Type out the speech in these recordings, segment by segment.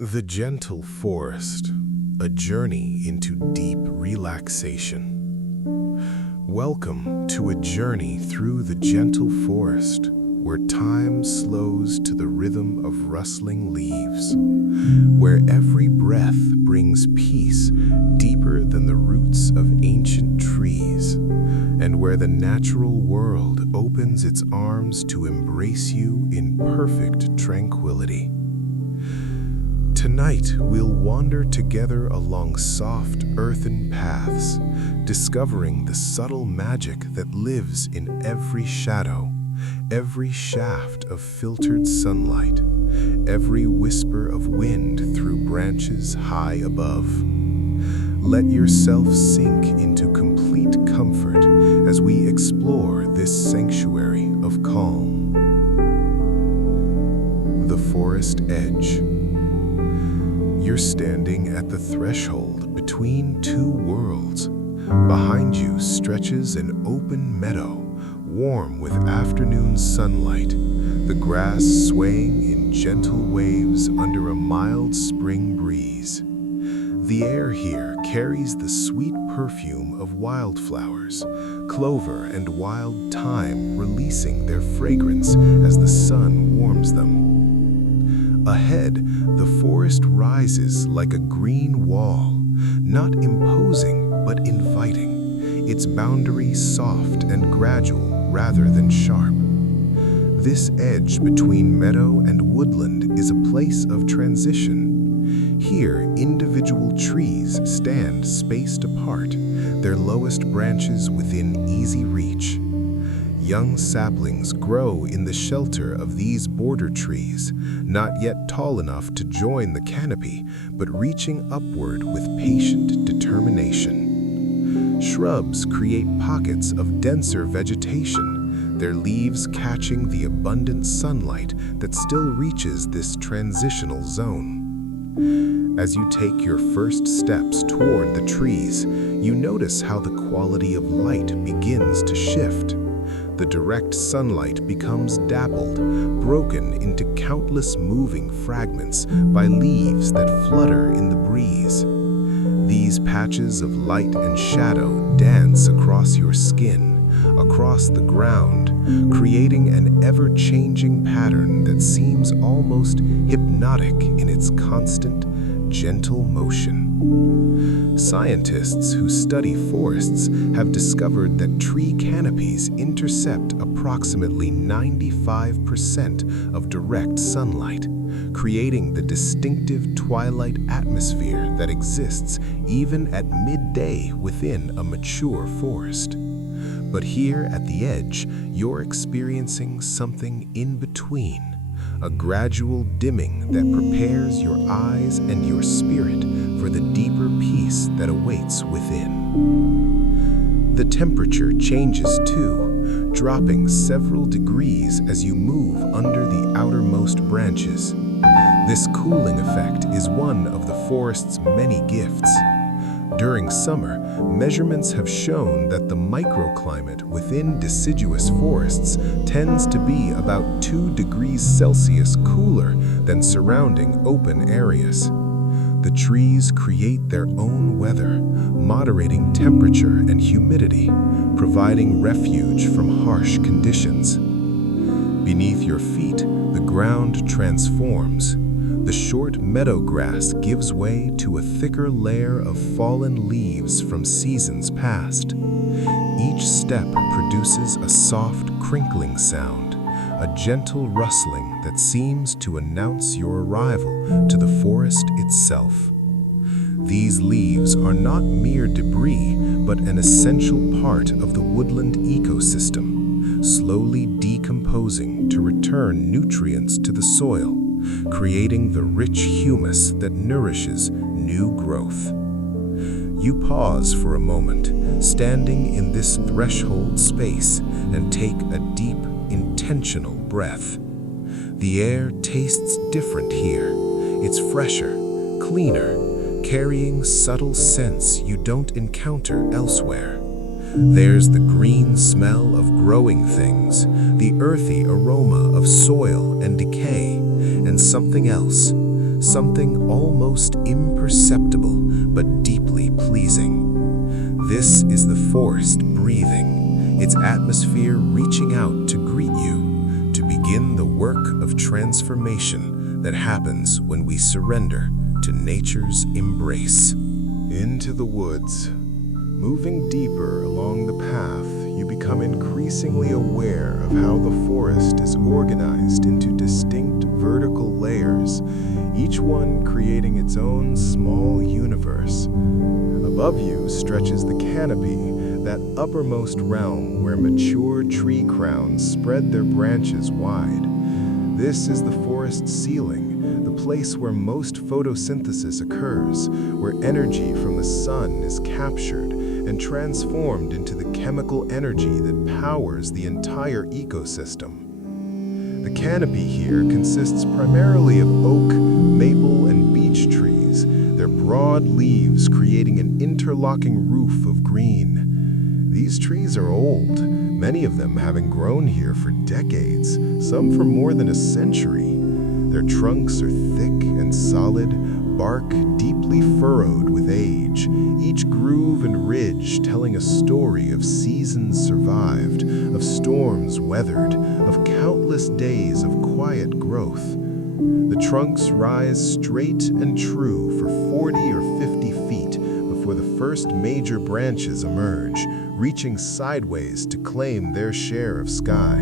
The Gentle Forest, a journey into deep relaxation. Welcome to a journey through the gentle forest, where time slows to the rhythm of rustling leaves, where every breath brings peace deeper than the roots of ancient trees, and where the natural world opens its arms to embrace you in perfect tranquility. Tonight, we'll wander together along soft, earthen paths, discovering the subtle magic that lives in every shadow, every shaft of filtered sunlight, every whisper of wind through branches high above. Let yourself sink into complete comfort as we explore this sanctuary of calm. The forest edge. You're standing at the threshold between two worlds. Behind you stretches an open meadow, warm with afternoon sunlight, the grass swaying in gentle waves under a mild spring breeze. The air here carries the sweet perfume of wildflowers, clover and wild thyme releasing their fragrance as the sun warms them. Ahead, the forest rises like a green wall, not imposing but inviting, its boundary soft and gradual rather than sharp. This edge between meadow and woodland is a place of transition. Here, individual trees stand spaced apart, their lowest branches within easy reach. Young saplings grow in the shelter of these border trees, not yet tall enough to join the canopy, but reaching upward with patient determination. Shrubs create pockets of denser vegetation, their leaves catching the abundant sunlight that still reaches this transitional zone. As you take your first steps toward the trees, you notice how the quality of light begins to shift. The direct sunlight becomes dappled, broken into countless moving fragments by leaves that flutter in the breeze. These patches of light and shadow dance across your skin, across the ground, creating an ever-changing pattern that seems almost hypnotic in its constant, gentle motion. Scientists who study forests have discovered that tree canopies intercept approximately 95% of direct sunlight, creating the distinctive twilight atmosphere that exists even at midday within a mature forest. But here at the edge, you're experiencing something in between. A gradual dimming that prepares your eyes and your spirit for the deeper peace that awaits within. The temperature changes too, dropping several degrees as you move under the outermost branches. This cooling effect is one of the forest's many gifts. During summer, measurements have shown that the microclimate within deciduous forests tends to be about 2 degrees Celsius cooler than surrounding open areas. The trees create their own weather, moderating temperature and humidity, providing refuge from harsh conditions. Beneath your feet, the ground transforms. The short meadow grass gives way to a thicker layer of fallen leaves from seasons past. Each step produces a soft crinkling sound, a gentle rustling that seems to announce your arrival to the forest itself. These leaves are not mere debris, but an essential part of the woodland ecosystem, slowly decomposing to return nutrients to the soil, creating the rich humus that nourishes new growth. You pause for a moment, standing in this threshold space, and take a deep, intentional breath. The air tastes different here. It's fresher, cleaner, carrying subtle scents you don't encounter elsewhere. There's the green smell of growing things, the earthy aroma of soil and decay, and something else, something almost imperceptible but deeply pleasing. This is the forest breathing, its atmosphere reaching out to greet you, to begin the work of transformation that happens when we surrender to nature's embrace. Into the woods. Moving deeper along the path, you become increasingly aware of how the forest is organized into distinct vertical layers, each one creating its own small universe. Above you stretches the canopy, that uppermost realm where mature tree crowns spread their branches wide. This is the forest's ceiling, the place where most photosynthesis occurs, where energy from the sun is captured and transformed into the chemical energy that powers the entire ecosystem. The canopy here consists primarily of oak, maple, and beech trees, their broad leaves creating an interlocking roof of green. These trees are old, many of them having grown here for decades, some for more than a century. Their trunks are thick and solid, bark deeply furrowed with age, each groove and ridge telling a story of seasons survived, of storms weathered, of countless days of quiet growth. The trunks rise straight and true for 40 or 50 feet before the first major branches emerge, reaching sideways to claim their share of sky.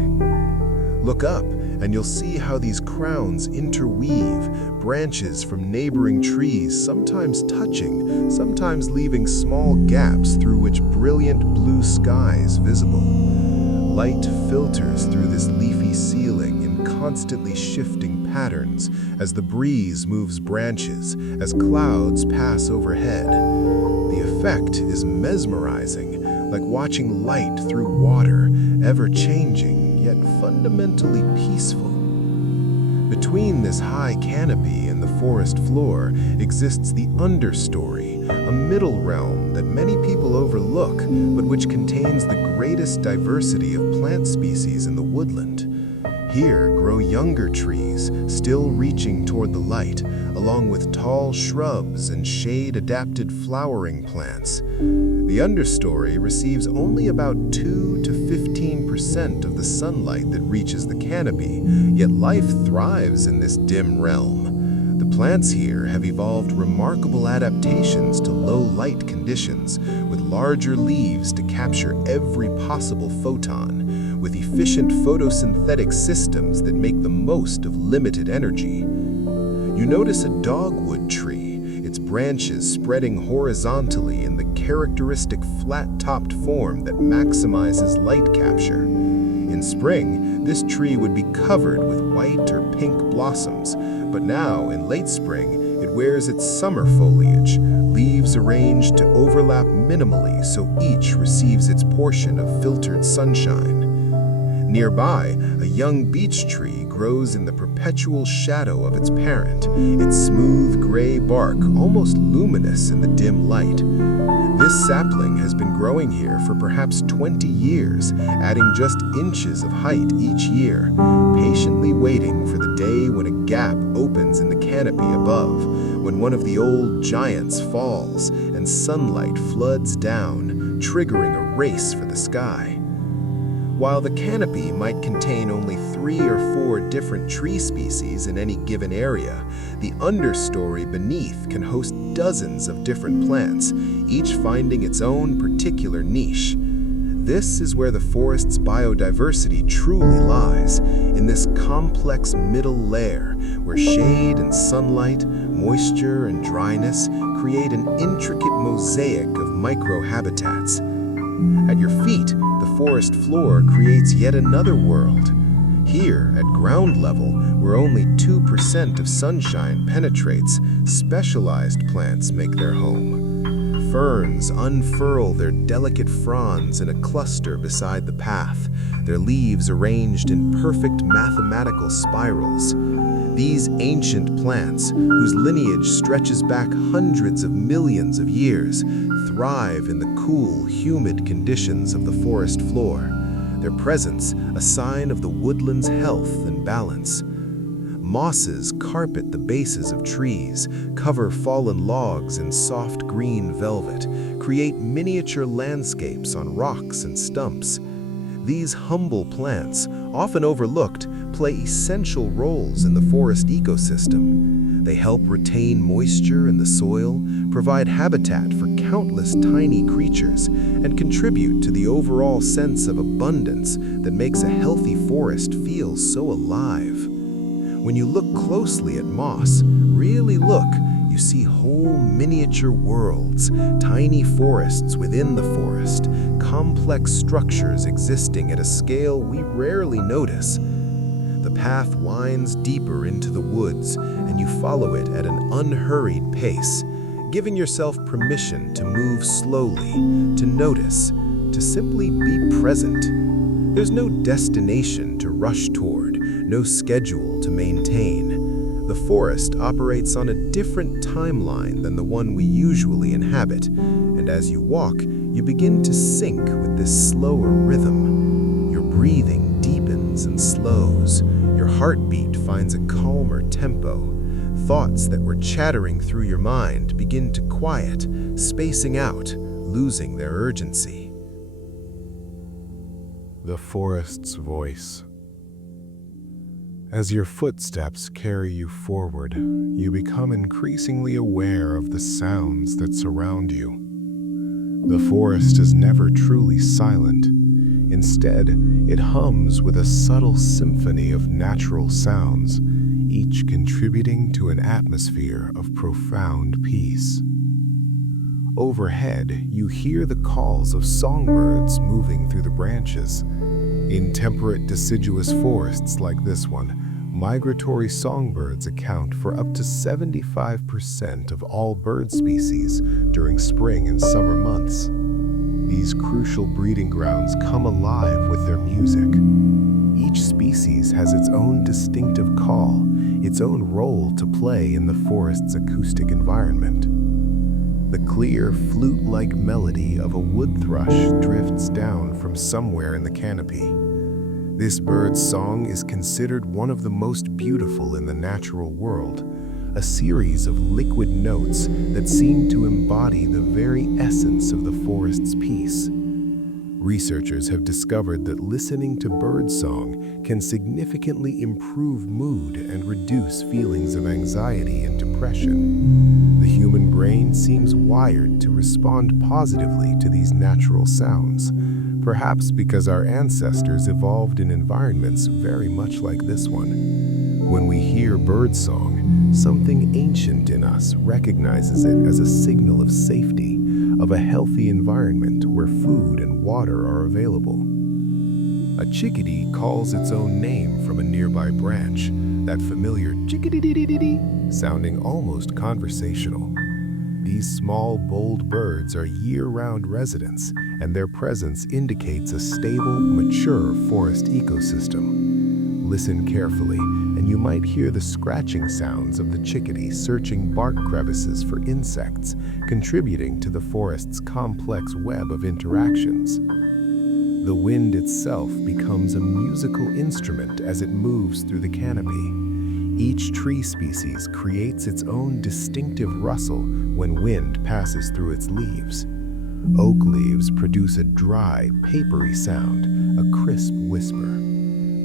Look up, and you'll see how these crowns interweave, branches from neighboring trees sometimes touching, sometimes leaving small gaps through which brilliant blue sky is visible. Light filters through this leafy ceiling in constantly shifting patterns as the breeze moves branches, as clouds pass overhead. The effect is mesmerizing, like watching light through water, ever-changing, yet fundamentally peaceful. Between this high canopy and the forest floor exists the understory, a middle realm that many people overlook, but which contains the greatest diversity of plant species in the woodland. Here grow younger trees, still reaching toward the light, along with tall shrubs and shade-adapted flowering plants. The understory receives only about 2 to 15% of the sunlight that reaches the canopy, yet life thrives in this dim realm. The plants here have evolved remarkable adaptations to low light conditions, with larger leaves to capture every possible photon, with efficient photosynthetic systems that make the most of limited energy. You notice a dogwood tree, its branches spreading horizontally in the characteristic flat-topped form that maximizes light capture. In spring, this tree would be covered with white or pink blossoms, but now, in late spring, it wears its summer foliage, leaves arranged to overlap minimally so each receives its portion of filtered sunshine. Nearby, a young beech tree grows in the perpetual shadow of its parent, its smooth gray bark almost luminous in the dim light. This sapling has been growing here for perhaps 20 years, adding just inches of height each year, patiently waiting for the day when a gap opens in the canopy above, when one of the old giants falls and sunlight floods down, triggering a race for the sky. While the canopy might contain only 3 or 4 different tree species in any given area, the understory beneath can host dozens of different plants, each finding its own particular niche. This is where the forest's biodiversity truly lies, in this complex middle layer, where shade and sunlight, moisture and dryness create an intricate mosaic of microhabitats. At your feet, the forest floor creates yet another world. Here, at ground level, where only 2% of sunshine penetrates, specialized plants make their home. Ferns unfurl their delicate fronds in a cluster beside the path, their leaves arranged in perfect mathematical spirals. These ancient plants, whose lineage stretches back hundreds of millions of years, thrive in the cool, humid conditions of the forest floor, their presence a sign of the woodland's health and balance. Mosses carpet the bases of trees, cover fallen logs in soft green velvet, create miniature landscapes on rocks and stumps. These humble plants, often overlooked, play essential roles in the forest ecosystem. They help retain moisture in the soil, provide habitat for countless tiny creatures, and contribute to the overall sense of abundance that makes a healthy forest feel so alive. When you look closely at moss, really look, you see whole miniature worlds, tiny forests within the forest, complex structures existing at a scale we rarely notice. The path winds deeper into the woods, and you follow it at an unhurried pace, giving yourself permission to move slowly, to notice, to simply be present. There's no destination to rush toward, no schedule to maintain. The forest operates on a different timeline than the one we usually inhabit, and as you walk, you begin to sync with this slower rhythm. Your breathing deepens and slows. Your heartbeat finds a calmer tempo. Thoughts that were chattering through your mind begin to quiet, spacing out, losing their urgency. The forest's voice. As your footsteps carry you forward, you become increasingly aware of the sounds that surround you. The forest is never truly silent. Instead, it hums with a subtle symphony of natural sounds, each contributing to an atmosphere of profound peace. Overhead, you hear the calls of songbirds moving through the branches. In temperate deciduous forests like this one, migratory songbirds account for up to 75% of all bird species during spring and summer months. These crucial breeding grounds come alive with their music. Each species has its own distinctive call, its own role to play in the forest's acoustic environment. The clear, flute-like melody of a wood thrush drifts down from somewhere in the canopy. This bird's song is considered one of the most beautiful in the natural world, a series of liquid notes that seem to embody the very essence of the forest's peace. Researchers have discovered that listening to birdsong can significantly improve mood and reduce feelings of anxiety and depression. The human brain seems wired to respond positively to these natural sounds, perhaps because our ancestors evolved in environments very much like this one. When we hear birdsong, something ancient in us recognizes it as a signal of safety, of a healthy environment where food and water are available. A chickadee calls its own name from a nearby branch, that familiar chickadee-dee-dee-dee, sounding almost conversational. These small, bold birds are year-round residents, and their presence indicates a stable, mature forest ecosystem. Listen carefully, and you might hear the scratching sounds of the chickadee searching bark crevices for insects, contributing to the forest's complex web of interactions. The wind itself becomes a musical instrument as it moves through the canopy. Each tree species creates its own distinctive rustle when wind passes through its leaves. Oak leaves produce a dry, papery sound, a crisp whisper.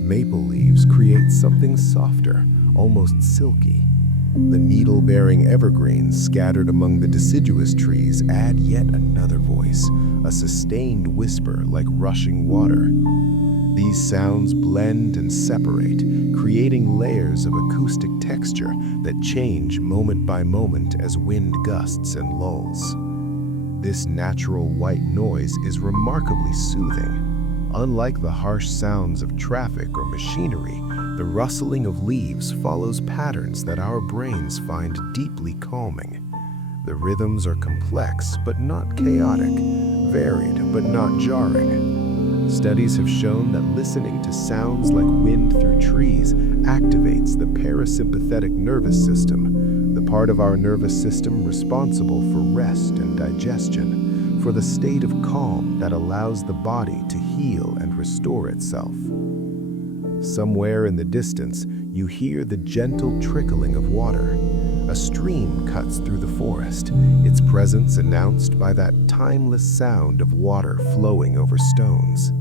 Maple leaves create something softer, almost silky. The needle-bearing evergreens scattered among the deciduous trees add yet another voice, a sustained whisper like rushing water. These sounds blend and separate, creating layers of acoustic texture that change moment by moment as wind gusts and lulls. This natural white noise is remarkably soothing. Unlike the harsh sounds of traffic or machinery, the rustling of leaves follows patterns that our brains find deeply calming. The rhythms are complex but not chaotic, varied but not jarring. Studies have shown that listening to sounds like wind through trees activates the parasympathetic nervous system, the part of our nervous system responsible for rest and digestion, for the state of calm that allows the body to heal and restore itself. Somewhere in the distance, you hear the gentle trickling of water. A stream cuts through the forest, its presence announced by that timeless sound of water flowing over stones.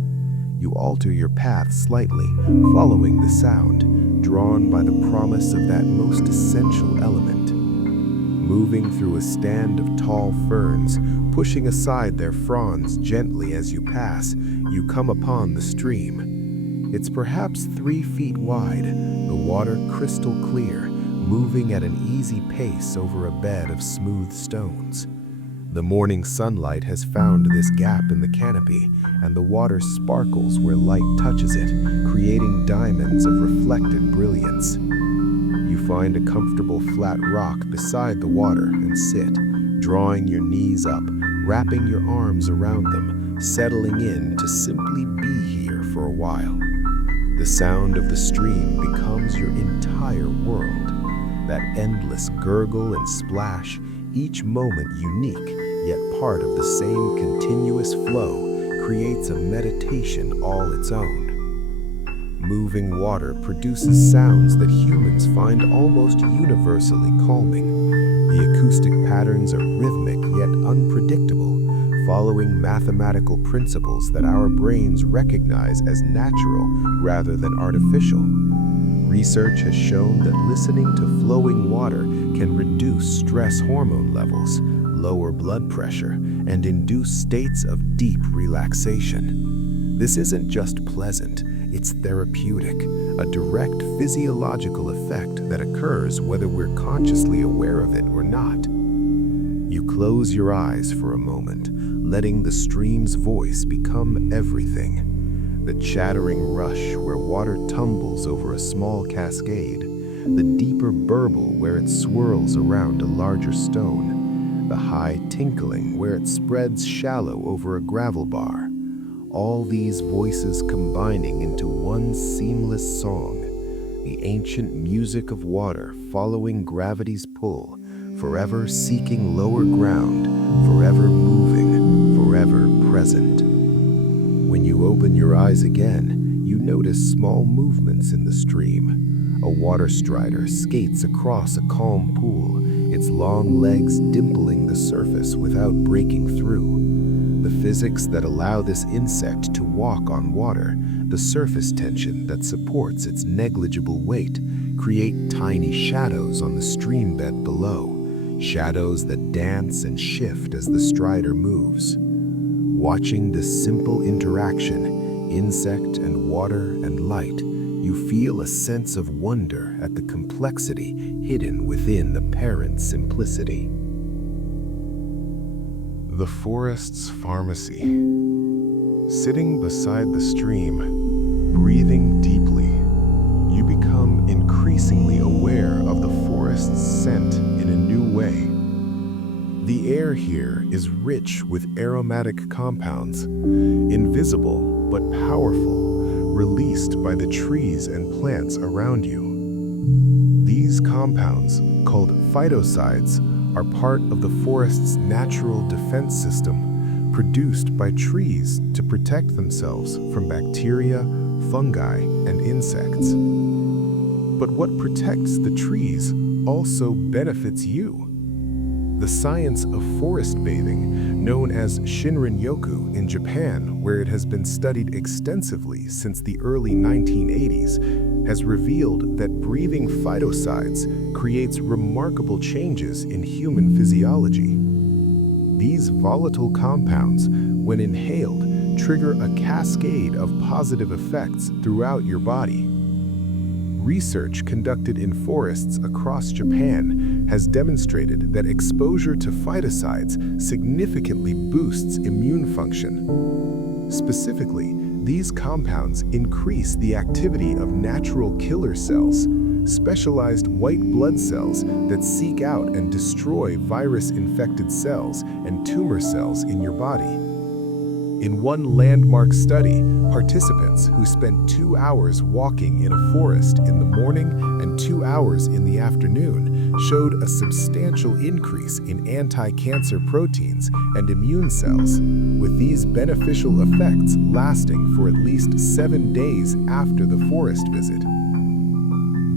You alter your path slightly, following the sound, drawn by the promise of that most essential element. Moving through a stand of tall ferns, pushing aside their fronds gently as you pass, you come upon the stream. It's perhaps 3 feet wide, the water crystal clear, moving at an easy pace over a bed of smooth stones. The morning sunlight has found this gap in the canopy, and the water sparkles where light touches it, creating diamonds of reflected brilliance. You find a comfortable flat rock beside the water and sit, drawing your knees up, wrapping your arms around them, settling in to simply be here for a while. The sound of the stream becomes your entire world. That endless gurgle and splash, each moment unique, yet part of the same continuous flow, creates a meditation all its own. Moving water produces sounds that humans find almost universally calming. The acoustic patterns are rhythmic yet unpredictable, following mathematical principles that our brains recognize as natural rather than artificial. Research has shown that listening to flowing water can reduce stress hormone levels, lower blood pressure, and induce states of deep relaxation. This isn't just pleasant, it's therapeutic, a direct physiological effect that occurs whether we're consciously aware of it or not. You close your eyes for a moment, letting the stream's voice become everything. The chattering rush where water tumbles over a small cascade, the deeper burble where it swirls around a larger stone, the high tinkling where it spreads shallow over a gravel bar. All these voices combining into one seamless song, the ancient music of water following gravity's pull, forever seeking lower ground, forever moving, forever present. When you open your eyes again, you notice small movements in the stream. A water strider skates across a calm pool, its long legs dimpling the surface without breaking through. The physics that allow this insect to walk on water, the surface tension that supports its negligible weight, create tiny shadows on the stream bed below, shadows that dance and shift as the strider moves. Watching this simple interaction, insect and water and light, you feel a sense of wonder at the complexity hidden within the parent simplicity. The forest's pharmacy. Sitting beside the stream, breathing deeply, you become increasingly aware of the forest's scent in a new way. The air here is rich with aromatic compounds, invisible but powerful, released by the trees and plants around you. These compounds, called phytosides, are part of the forest's natural defense system, produced by trees to protect themselves from bacteria, fungi, and insects. But what protects the trees also benefits you. The science of forest bathing, known as Shinrin-yoku in Japan, where it has been studied extensively since the early 1980s, has revealed that breathing phytosides creates remarkable changes in human physiology. These volatile compounds, when inhaled, trigger a cascade of positive effects throughout your body. Research conducted in forests across Japan has demonstrated that exposure to phytosides significantly boosts immune function. Specifically, these compounds increase the activity of natural killer cells, specialized white blood cells that seek out and destroy virus-infected cells and tumor cells in your body. In one landmark study, participants who spent 2 hours walking in a forest in the morning and 2 hours in the afternoon showed a substantial increase in anti-cancer proteins and immune cells, with these beneficial effects lasting for at least 7 days after the forest visit.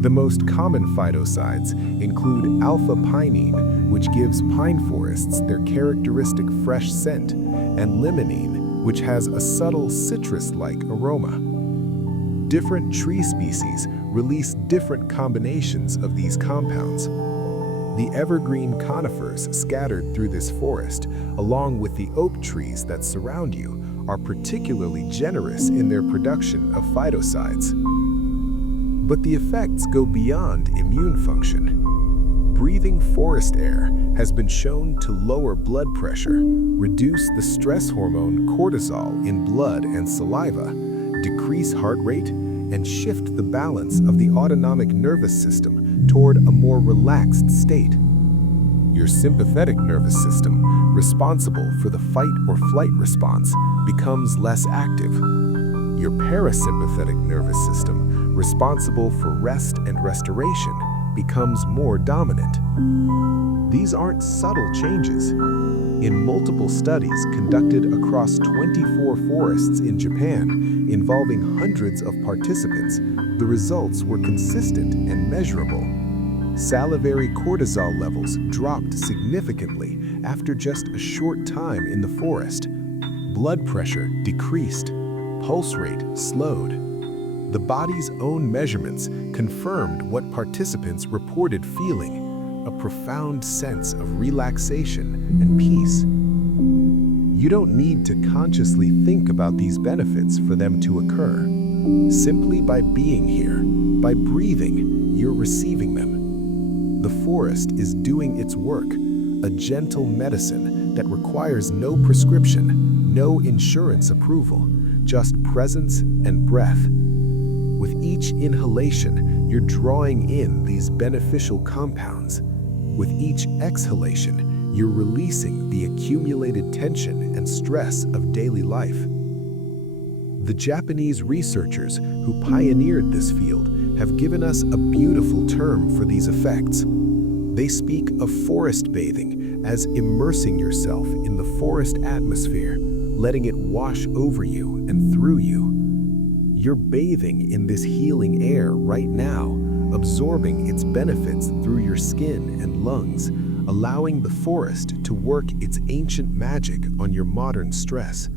The most common phytoncides include alpha-pinene, which gives pine forests their characteristic fresh scent, and limonene, which has a subtle citrus-like aroma. Different tree species release different combinations of these compounds. The evergreen conifers scattered through this forest, along with the oak trees that surround you, are particularly generous in their production of phytoncides. But the effects go beyond immune function. Breathing forest air has been shown to lower blood pressure, reduce the stress hormone cortisol in blood and saliva, decrease heart rate, and shift the balance of the autonomic nervous system toward a more relaxed state. Your sympathetic nervous system, responsible for the fight or flight response, becomes less active. Your parasympathetic nervous system, responsible for rest and restoration, becomes more dominant. These aren't subtle changes. In multiple studies conducted across 24 forests in Japan, involving hundreds of participants, the results were consistent and measurable. Salivary cortisol levels dropped significantly after just a short time in the forest. Blood pressure decreased. Pulse rate slowed. The body's own measurements confirmed what participants reported feeling: a profound sense of relaxation and peace. You don't need to consciously think about these benefits for them to occur. Simply by being here, by breathing, you're receiving them. The forest is doing its work, a gentle medicine that requires no prescription, no insurance approval, just presence and breath. With each inhalation, you're drawing in these beneficial compounds. With each exhalation, you're releasing the accumulated tension and stress of daily life. The Japanese researchers who pioneered this field have given us a beautiful term for these effects. They speak of forest bathing as immersing yourself in the forest atmosphere, letting it wash over you and through you. You're bathing in this healing air right now, absorbing its benefits through your skin and lungs, allowing the forest to work its ancient magic on your modern stress.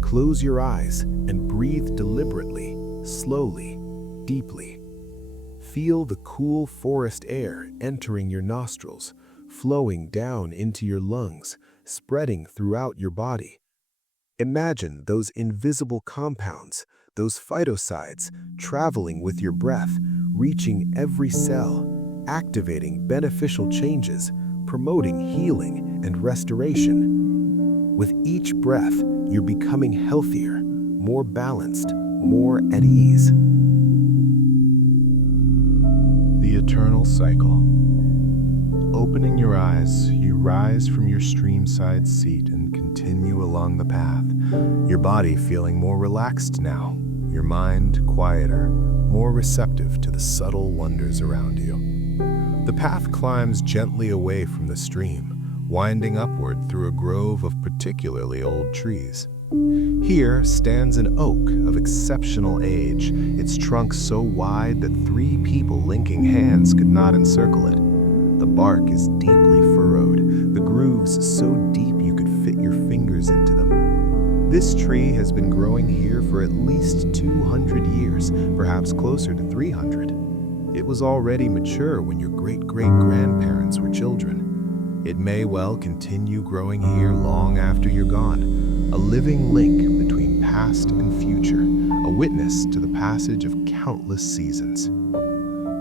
Close your eyes and breathe deliberately, slowly, deeply. Feel the cool forest air entering your nostrils, flowing down into your lungs, spreading throughout your body. Imagine those invisible compounds, those phytoncides, traveling with your breath, reaching every cell, activating beneficial changes, promoting healing and restoration. With each breath, you're becoming healthier, more balanced, more at ease. The eternal cycle. Opening your eyes, you rise from your streamside seat and continue along the path, your body feeling more relaxed now, your mind quieter, more receptive to the subtle wonders around you. The path climbs gently away from the stream, winding upward through a grove of particularly old trees. Here stands an oak of exceptional age, its trunk so wide that 3 people linking hands could not encircle it. The bark is deeply furrowed, the grooves so deep you could fit your fingers into them. This tree has been growing here for at least 200 years, perhaps closer to 300. It was already mature when your great-great-grandparents were children. It may well continue growing here long after you're gone, a living link between past and future, a witness to the passage of countless seasons.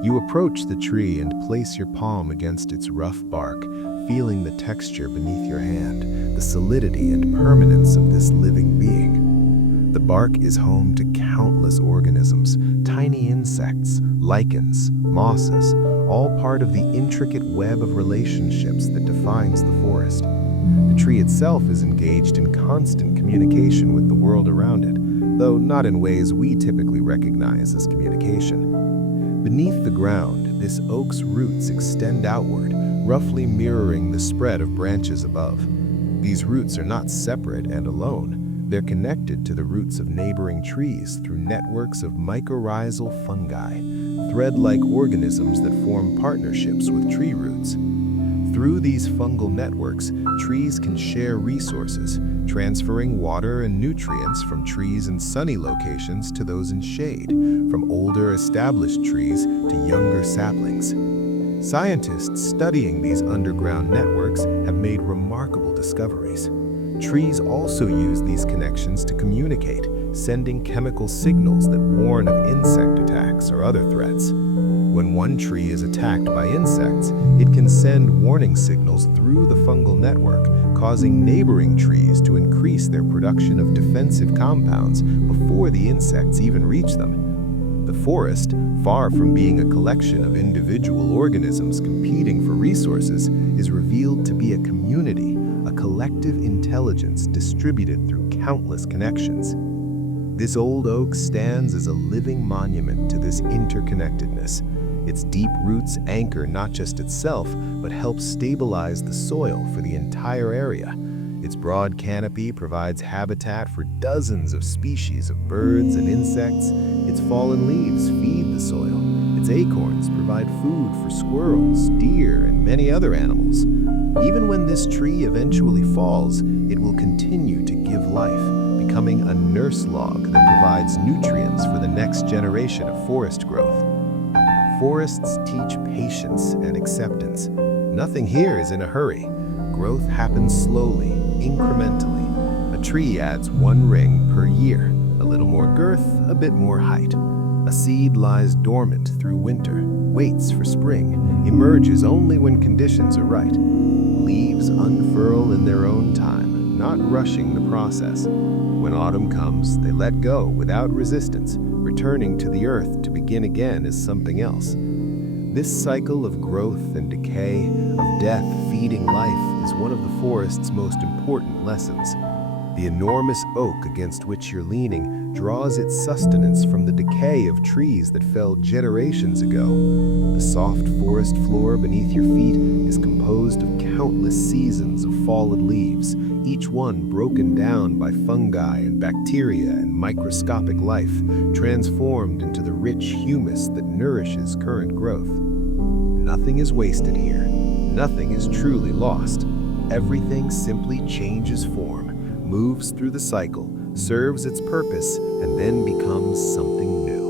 You approach the tree and place your palm against its rough bark, feeling the texture beneath your hand, the solidity and permanence of this living being. The bark is home to countless organisms, tiny insects, lichens, mosses, all part of the intricate web of relationships that defines the forest. The tree itself is engaged in constant communication with the world around it, though not in ways we typically recognize as communication. Beneath the ground, this oak's roots extend outward, roughly mirroring the spread of branches above. These roots are not separate and alone. They're connected to the roots of neighboring trees through networks of mycorrhizal fungi, thread-like organisms that form partnerships with tree roots. Through these fungal networks, trees can share resources, transferring water and nutrients from trees in sunny locations to those in shade, from older established trees to younger saplings. Scientists studying these underground networks have made remarkable discoveries. Trees also use these connections to communicate, sending chemical signals that warn of insect attacks or other threats. When one tree is attacked by insects, it can send warning signals through the fungal network, causing neighboring trees to increase their production of defensive compounds before the insects even reach them. The forest, far from being a collection of individual organisms competing for resources, is revealed to be a community, a collective intelligence distributed through countless connections. This old oak stands as a living monument to this interconnectedness. Its deep roots anchor not just itself, but help stabilize the soil for the entire area. Its broad canopy provides habitat for dozens of species of birds and insects. Its fallen leaves feed the soil. Its acorns provide food for squirrels, deer, and many other animals. Even when this tree eventually falls, it will continue to give life, becoming a nurse log that provides nutrients for the next generation of forest growth. Forests teach patience and acceptance. Nothing here is in a hurry. Growth happens slowly, incrementally. A tree adds one ring per year, a little more girth, a bit more height. A seed lies dormant through winter, waits for spring, emerges only when conditions are right. Leaves unfurl in their own time, not rushing the process. When autumn comes, they let go without resistance, returning to the earth to begin again as something else. This cycle of growth and decay, of death feeding life, is one of the forest's most important lessons. The enormous oak against which you're leaning draws its sustenance from the decay of trees that fell generations ago. The soft forest floor beneath your feet is composed of countless seasons of fallen leaves, each one broken down by fungi and bacteria and microscopic life, transformed into the rich humus that nourishes current growth. Nothing is wasted here. Nothing is truly lost. Everything simply changes form, moves through the cycle, serves its purpose, and then becomes something new.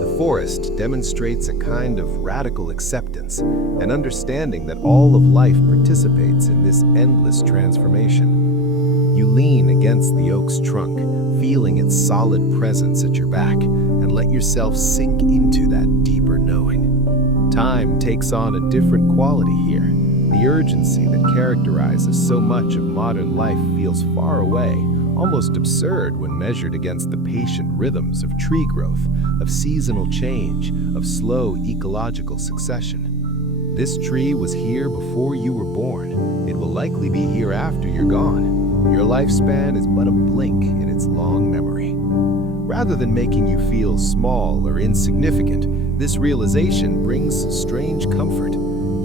The forest demonstrates a kind of radical acceptance, an understanding that all of life participates in this endless transformation. You lean against the oak's trunk, feeling its solid presence at your back, and let yourself sink into that deeper knowing. Time takes on a different quality here. The urgency that characterizes so much of modern life feels far away, almost absurd when measured against the patient rhythms of tree growth, of seasonal change, of slow ecological succession. This tree was here before you were born. It will likely be here after you're gone. Your lifespan is but a blink in its long memory. Rather than making you feel small or insignificant, this realization brings strange comfort.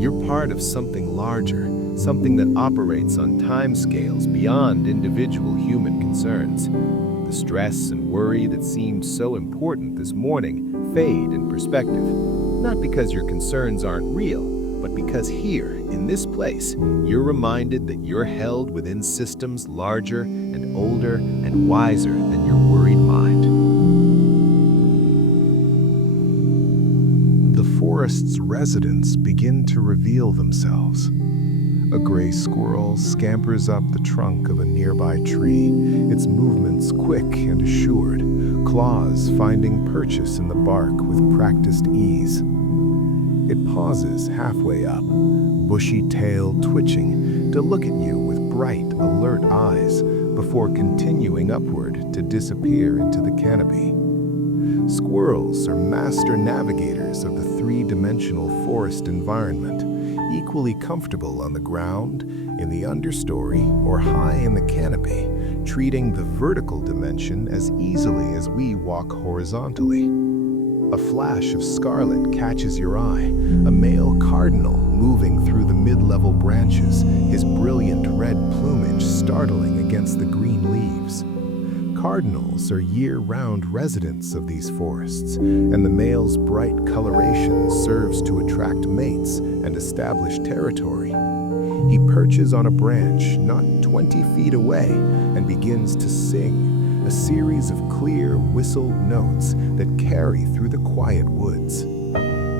You're part of something larger, something that operates on timescales beyond individual human concerns. The stress and worry that seemed so important this morning fade in perspective, not because your concerns aren't real, but because here, in this place, you're reminded that you're held within systems larger and older and wiser than your worried mind. The forest's residents begin to reveal themselves. A gray squirrel scampers up the trunk of a nearby tree, its movements quick and assured, claws finding purchase in the bark with practiced ease. It pauses halfway up, bushy tail twitching, to look at you with bright, alert eyes before continuing upward to disappear into the canopy. Squirrels are master navigators of the three-dimensional forest environment, equally comfortable on the ground, in the understory, or high in the canopy, treating the vertical dimension as easily as we walk horizontally. A flash of scarlet catches your eye, a male cardinal moving through the mid-level branches, his brilliant red plumage startling against the green leaves. Cardinals are year-round residents of these forests, and the male's bright coloration serves to attract mates and establish territory. He perches on a branch not 20 feet away and begins to sing, a series of clear, whistled notes that carry through the quiet woods.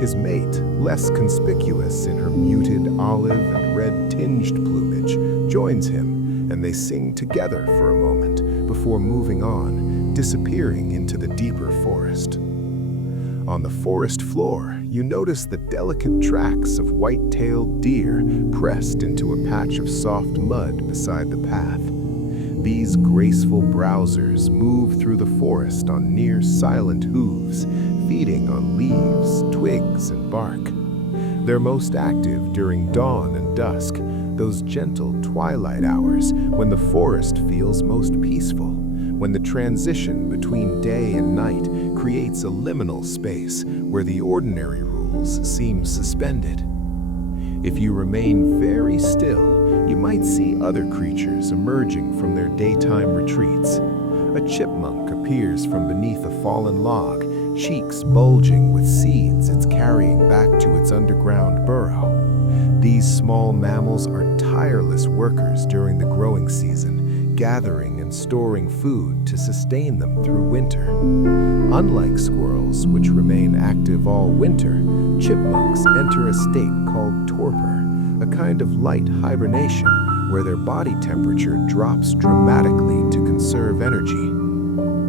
His mate, less conspicuous in her muted olive and red-tinged plumage, joins him, and they sing together for a moment before moving on, disappearing into the deeper forest. On the forest floor, you notice the delicate tracks of white-tailed deer pressed into a patch of soft mud beside the path. These graceful browsers move through the forest on near-silent hooves, feeding on leaves, twigs, and bark. They're most active during dawn and dusk, those gentle twilight hours when the forest feels most peaceful, when the transition between day and night creates a liminal space where the ordinary rules seem suspended. If you remain very still, you might see other creatures emerging from their daytime retreats. A chipmunk appears from beneath a fallen log, cheeks bulging with seeds it's carrying back to its underground burrow. These small mammals are tireless workers during the growing season, gathering and storing food to sustain them through winter. Unlike squirrels, which remain active all winter, chipmunks enter a state called torpor, a kind of light hibernation where their body temperature drops dramatically to conserve energy.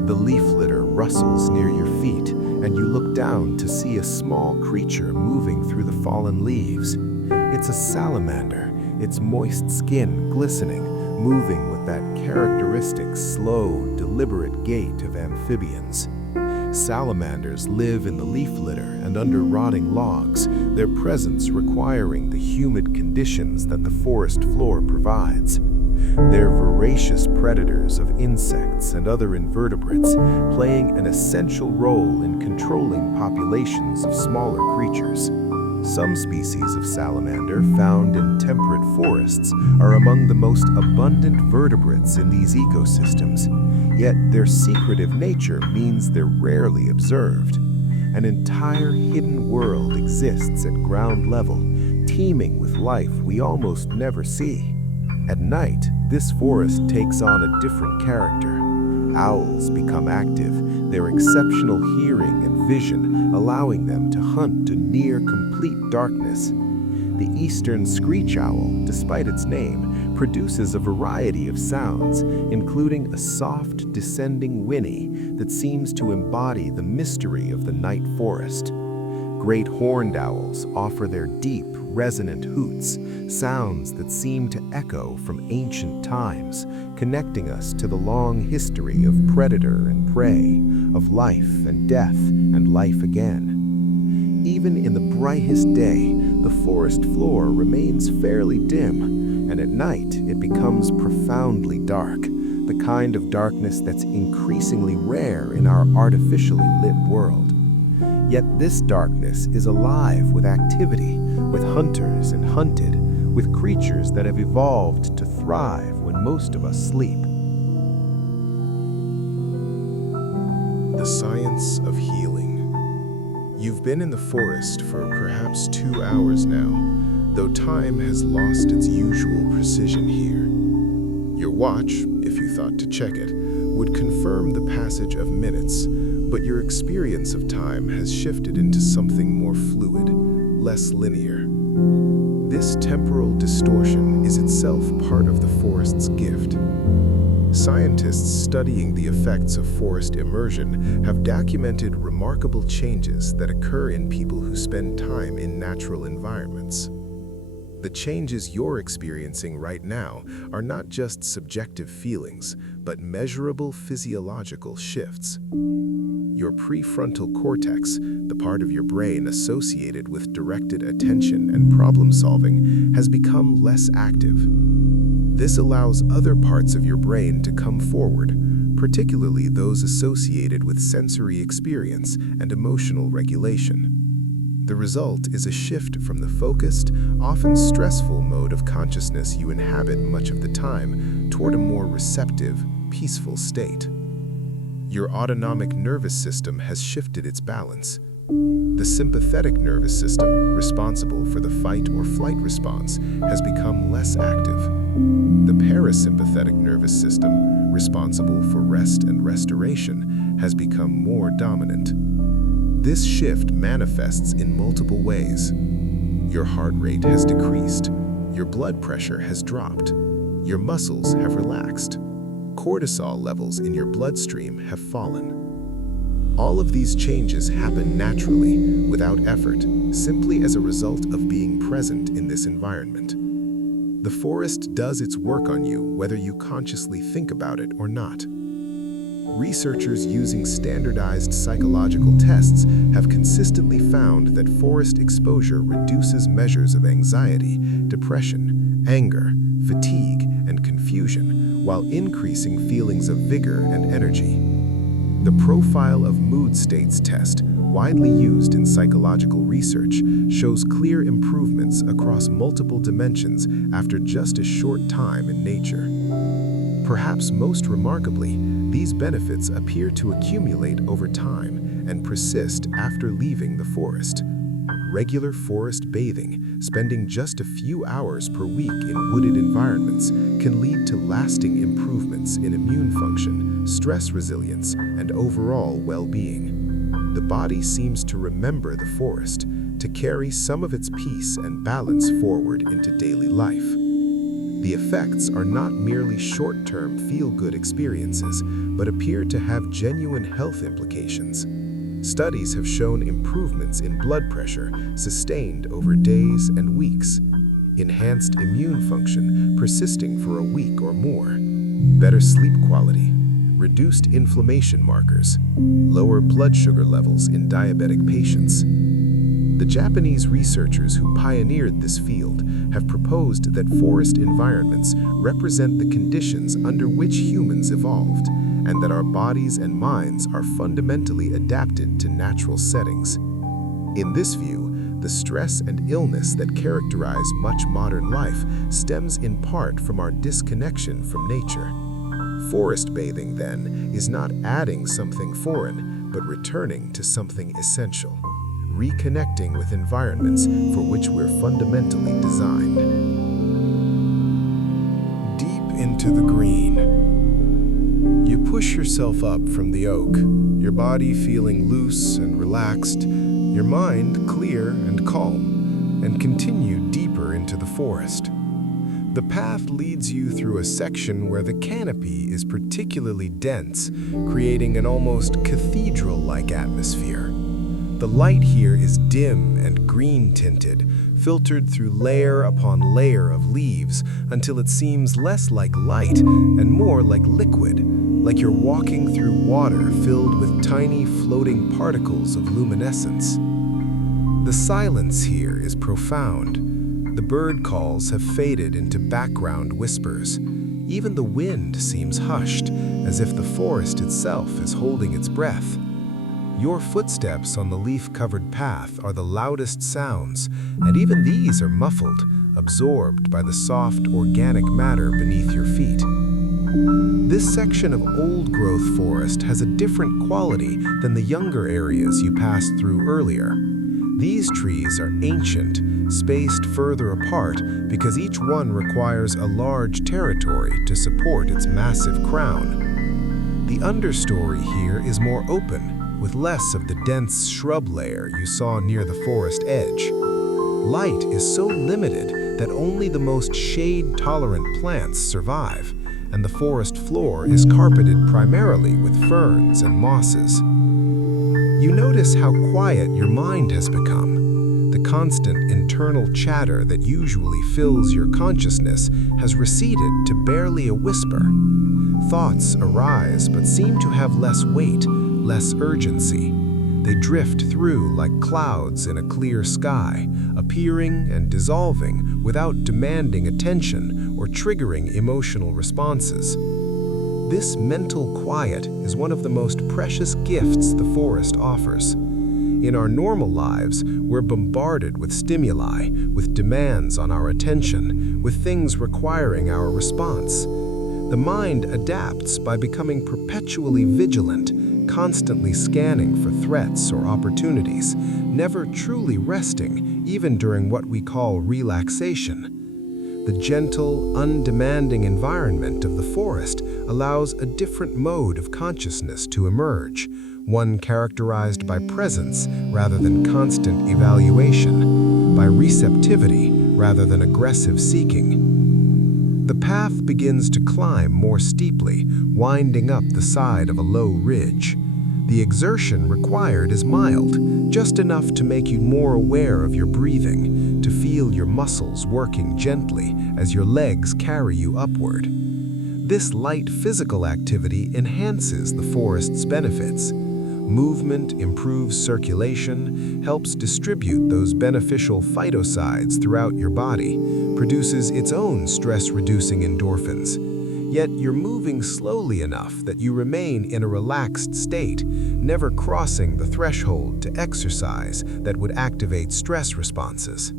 The leaf litter rustles near your feet, and you look down to see a small creature moving through the fallen leaves. It's a salamander, its moist skin glistening, moving with that characteristic slow, deliberate gait of amphibians. Salamanders live in the leaf litter and under rotting logs, their presence requiring the humid conditions that the forest floor provides. They're voracious predators of insects and other invertebrates, playing an essential role in controlling populations of smaller creatures. Some species of salamander found in temperate forests are among the most abundant vertebrates in these ecosystems, yet their secretive nature means they're rarely observed. An entire hidden world exists at ground level, teeming with life we almost never see. At night, this forest takes on a different character. Owls become active, their exceptional hearing and vision allowing them to hunt in near complete darkness. The eastern screech owl, despite its name, produces a variety of sounds, including a soft, descending whinny that seems to embody the mystery of the night forest. Great horned owls offer their deep, resonant hoots, sounds that seem to echo from ancient times, connecting us to the long history of predator and prey, of life and death and life again. Even in the brightest day, the forest floor remains fairly dim, and at night it becomes profoundly dark, the kind of darkness that's increasingly rare in our artificially lit world. Yet this darkness is alive with activity, with hunters and hunted, with creatures that have evolved to thrive when most of us sleep. The science of healing. You've been in the forest for perhaps 2 hours now, though time has lost its usual precision here. Your watch, if you thought to check it, would confirm the passage of minutes, but your experience of time has shifted into something more fluid, less linear. This temporal distortion is itself part of the forest's gift. Scientists studying the effects of forest immersion have documented remarkable changes that occur in people who spend time in natural environments. The changes you're experiencing right now are not just subjective feelings, but measurable physiological shifts. Your prefrontal cortex, the part of your brain associated with directed attention and problem solving, has become less active. This allows other parts of your brain to come forward, particularly those associated with sensory experience and emotional regulation. The result is a shift from the focused, often stressful mode of consciousness you inhabit much of the time toward a more receptive, peaceful state. Your autonomic nervous system has shifted its balance. The sympathetic nervous system, responsible for the fight or flight response, has become less active. The parasympathetic nervous system, responsible for rest and restoration, has become more dominant. This shift manifests in multiple ways. Your heart rate has decreased, your blood pressure has dropped, your muscles have relaxed, cortisol levels in your bloodstream have fallen. All of these changes happen naturally, without effort, simply as a result of being present in this environment. The forest does its work on you whether you consciously think about it or not. Researchers using standardized psychological tests have consistently found that forest exposure reduces measures of anxiety, depression, anger, fatigue, and confusion, while increasing feelings of vigor and energy. The Profile of Mood States test, widely used in psychological research, shows clear improvements across multiple dimensions after just a short time in nature. Perhaps most remarkably, these benefits appear to accumulate over time and persist after leaving the forest. Regular forest bathing, spending just a few hours per week in wooded environments, can lead to lasting improvements in immune function, stress resilience, and overall well-being. The body seems to remember the forest, to carry some of its peace and balance forward into daily life. The effects are not merely short-term feel-good experiences, but appear to have genuine health implications. Studies have shown improvements in blood pressure sustained over days and weeks, enhanced immune function persisting for a week or more, better sleep quality, reduced inflammation markers, lower blood sugar levels in diabetic patients. The Japanese researchers who pioneered this field have proposed that forest environments represent the conditions under which humans evolved, and that our bodies and minds are fundamentally adapted to natural settings. In this view, the stress and illness that characterize much modern life stems in part from our disconnection from nature. Forest bathing, then, is not adding something foreign, but returning to something essential, reconnecting with environments for which we're fundamentally designed. Deep into the green. You push yourself up from the oak, your body feeling loose and relaxed, your mind clear and calm, and continue deeper into the forest. The path leads you through a section where the canopy is particularly dense, creating an almost cathedral-like atmosphere. The light here is dim and green-tinted, filtered through layer upon layer of leaves until it seems less like light and more like liquid, like you're walking through water filled with tiny floating particles of luminescence. The silence here is profound. The bird calls have faded into background whispers. Even the wind seems hushed, as if the forest itself is holding its breath. Your footsteps on the leaf-covered path are the loudest sounds, and even these are muffled, absorbed by the soft, organic matter beneath your feet. This section of old-growth forest has a different quality than the younger areas you passed through earlier. These trees are ancient, spaced further apart because each one requires a large territory to support its massive crown. The understory here is more open, with less of the dense shrub layer you saw near the forest edge. Light is so limited that only the most shade-tolerant plants survive, and the forest floor is carpeted primarily with ferns and mosses. You notice how quiet your mind has become. The constant internal chatter that usually fills your consciousness has receded to barely a whisper. Thoughts arise but seem to have less weight, less urgency. They drift through like clouds in a clear sky, appearing and dissolving without demanding attention or triggering emotional responses. This mental quiet is one of the most precious gifts the forest offers. In our normal lives, we're bombarded with stimuli, with demands on our attention, with things requiring our response. The mind adapts by becoming perpetually vigilant, constantly scanning for threats or opportunities, never truly resting, even during what we call relaxation. The gentle, undemanding environment of the forest allows a different mode of consciousness to emerge, one characterized by presence rather than constant evaluation, by receptivity rather than aggressive seeking. The path begins to climb more steeply, winding up the side of a low ridge. The exertion required is mild, just enough to make you more aware of your breathing, to feel your muscles working gently as your legs carry you upward. This light physical activity enhances the forest's benefits. Movement improves circulation, helps distribute those beneficial phytosides throughout your body, produces its own stress-reducing endorphins. Yet you're moving slowly enough that you remain in a relaxed state, never crossing the threshold to exercise that would activate stress responses.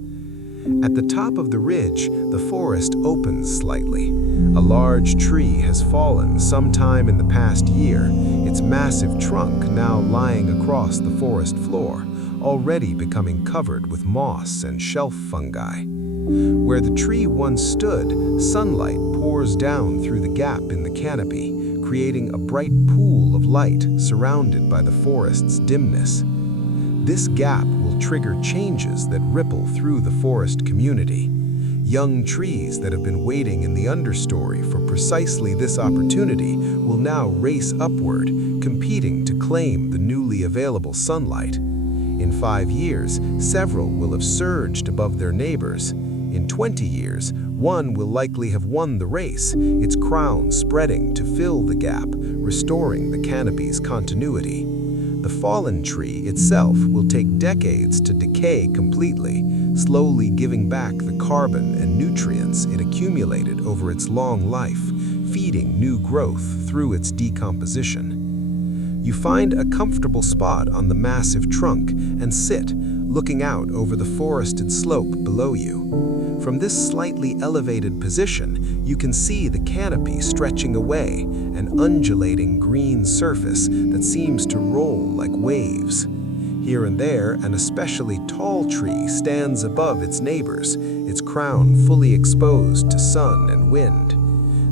At the top of the ridge, the forest opens slightly. A large tree has fallen sometime in the past year, its massive trunk now lying across the forest floor, already becoming covered with moss and shelf fungi. Where the tree once stood, sunlight pours down through the gap in the canopy, creating a bright pool of light surrounded by the forest's dimness. This gap will trigger changes that ripple through the forest community. Young trees that have been waiting in the understory for precisely this opportunity will now race upward, competing to claim the newly available sunlight. In 5 years, several will have surged above their neighbors. In 20 years, one will likely have won the race, its crown spreading to fill the gap, restoring the canopy's continuity. The fallen tree itself will take decades to decay completely, slowly giving back the carbon and nutrients it accumulated over its long life, feeding new growth through its decomposition. You find a comfortable spot on the massive trunk and sit, looking out over the forested slope below you. From this slightly elevated position, you can see the canopy stretching away, an undulating green surface that seems to roll like waves. Here and there, an especially tall tree stands above its neighbors, its crown fully exposed to sun and wind.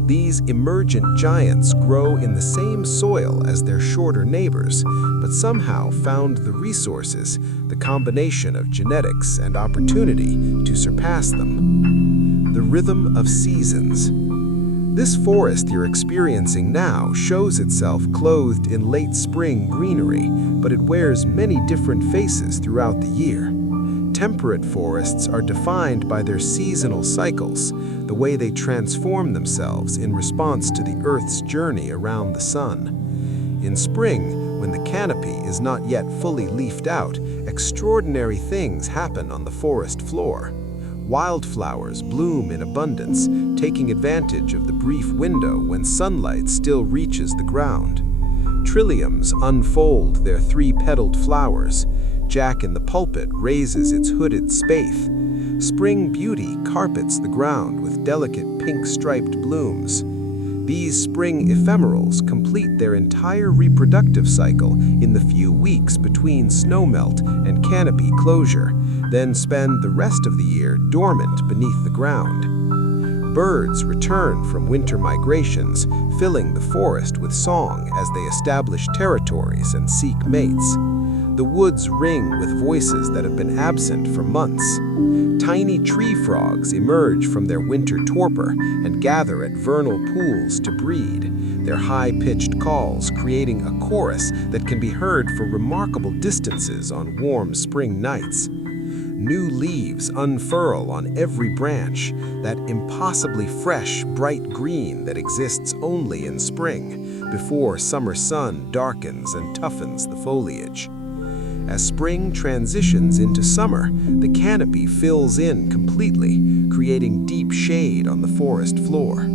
These emergent giants grow in the same soil as their shorter neighbors, but somehow found the resources, the combination of genetics and opportunity to surpass them. The rhythm of seasons. This forest you're experiencing now shows itself clothed in late spring greenery, but it wears many different faces throughout the year. Temperate forests are defined by their seasonal cycles, the way they transform themselves in response to the Earth's journey around the sun. In spring, when the canopy is not yet fully leafed out, extraordinary things happen on the forest floor. Wildflowers bloom in abundance, taking advantage of the brief window when sunlight still reaches the ground. Trilliums unfold their 3-petaled flowers. Jack in the pulpit raises its hooded spathe. Spring beauty carpets the ground with delicate pink-striped blooms. These spring ephemerals complete their entire reproductive cycle in the few weeks between snowmelt and canopy closure, then spend the rest of the year dormant beneath the ground. Birds return from winter migrations, filling the forest with song as they establish territories and seek mates. The woods ring with voices that have been absent for months. Tiny tree frogs emerge from their winter torpor and gather at vernal pools to breed, their high-pitched calls creating a chorus that can be heard for remarkable distances on warm spring nights. New leaves unfurl on every branch, that impossibly fresh, bright green that exists only in spring, before summer sun darkens and toughens the foliage. As spring transitions into summer, the canopy fills in completely, creating deep shade on the forest floor.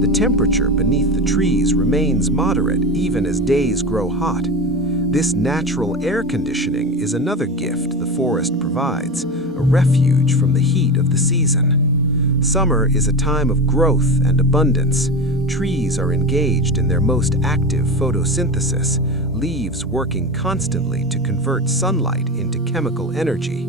The temperature beneath the trees remains moderate even as days grow hot. This natural air conditioning is another gift the forest provides, a refuge from the heat of the season. Summer is a time of growth and abundance. Trees are engaged in their most active photosynthesis, leaves working constantly to convert sunlight into chemical energy.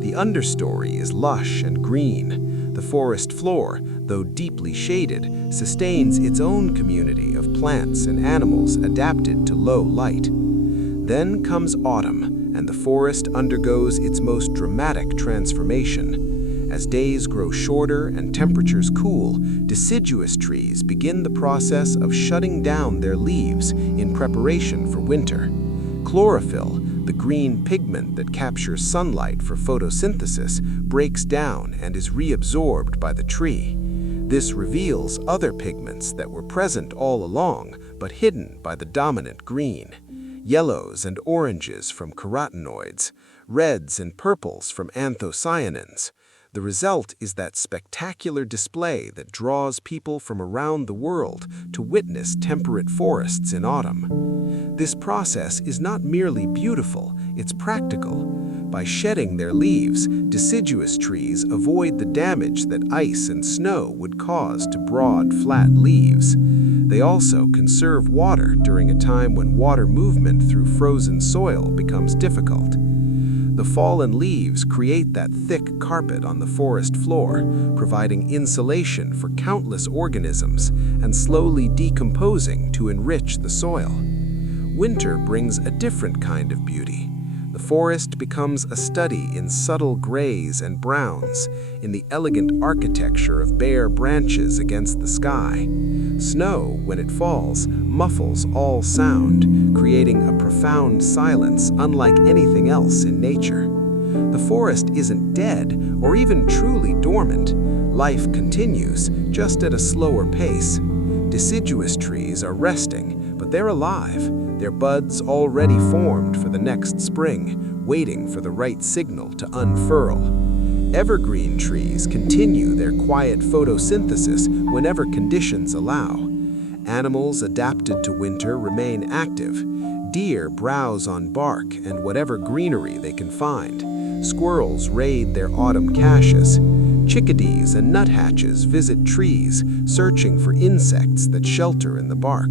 The understory is lush and green. The forest floor, though deeply shaded, sustains its own community of plants and animals adapted to low light. Then comes autumn, and the forest undergoes its most dramatic transformation. As days grow shorter and temperatures cool, deciduous trees begin the process of shutting down their leaves in preparation for winter. Chlorophyll, the green pigment that captures sunlight for photosynthesis, breaks down and is reabsorbed by the tree. This reveals other pigments that were present all along, but hidden by the dominant green. Yellows and oranges from carotenoids, reds and purples from anthocyanins. The result is that spectacular display that draws people from around the world to witness temperate forests in autumn. This process is not merely beautiful, it's practical. By shedding their leaves, deciduous trees avoid the damage that ice and snow would cause to broad, flat leaves. They also conserve water during a time when water movement through frozen soil becomes difficult. The fallen leaves create that thick carpet on the forest floor, providing insulation for countless organisms and slowly decomposing to enrich the soil. Winter brings a different kind of beauty. The forest becomes a study in subtle grays and browns, in the elegant architecture of bare branches against the sky. Snow, when it falls, muffles all sound, creating a profound silence unlike anything else in nature. The forest isn't dead or even truly dormant. Life continues, just at a slower pace. Deciduous trees are resting, but they're alive, their buds already formed for the next spring, waiting for the right signal to unfurl. Evergreen trees continue their quiet photosynthesis whenever conditions allow. Animals adapted to winter remain active. Deer browse on bark and whatever greenery they can find. Squirrels raid their autumn caches. Chickadees and nuthatches visit trees, searching for insects that shelter in the bark.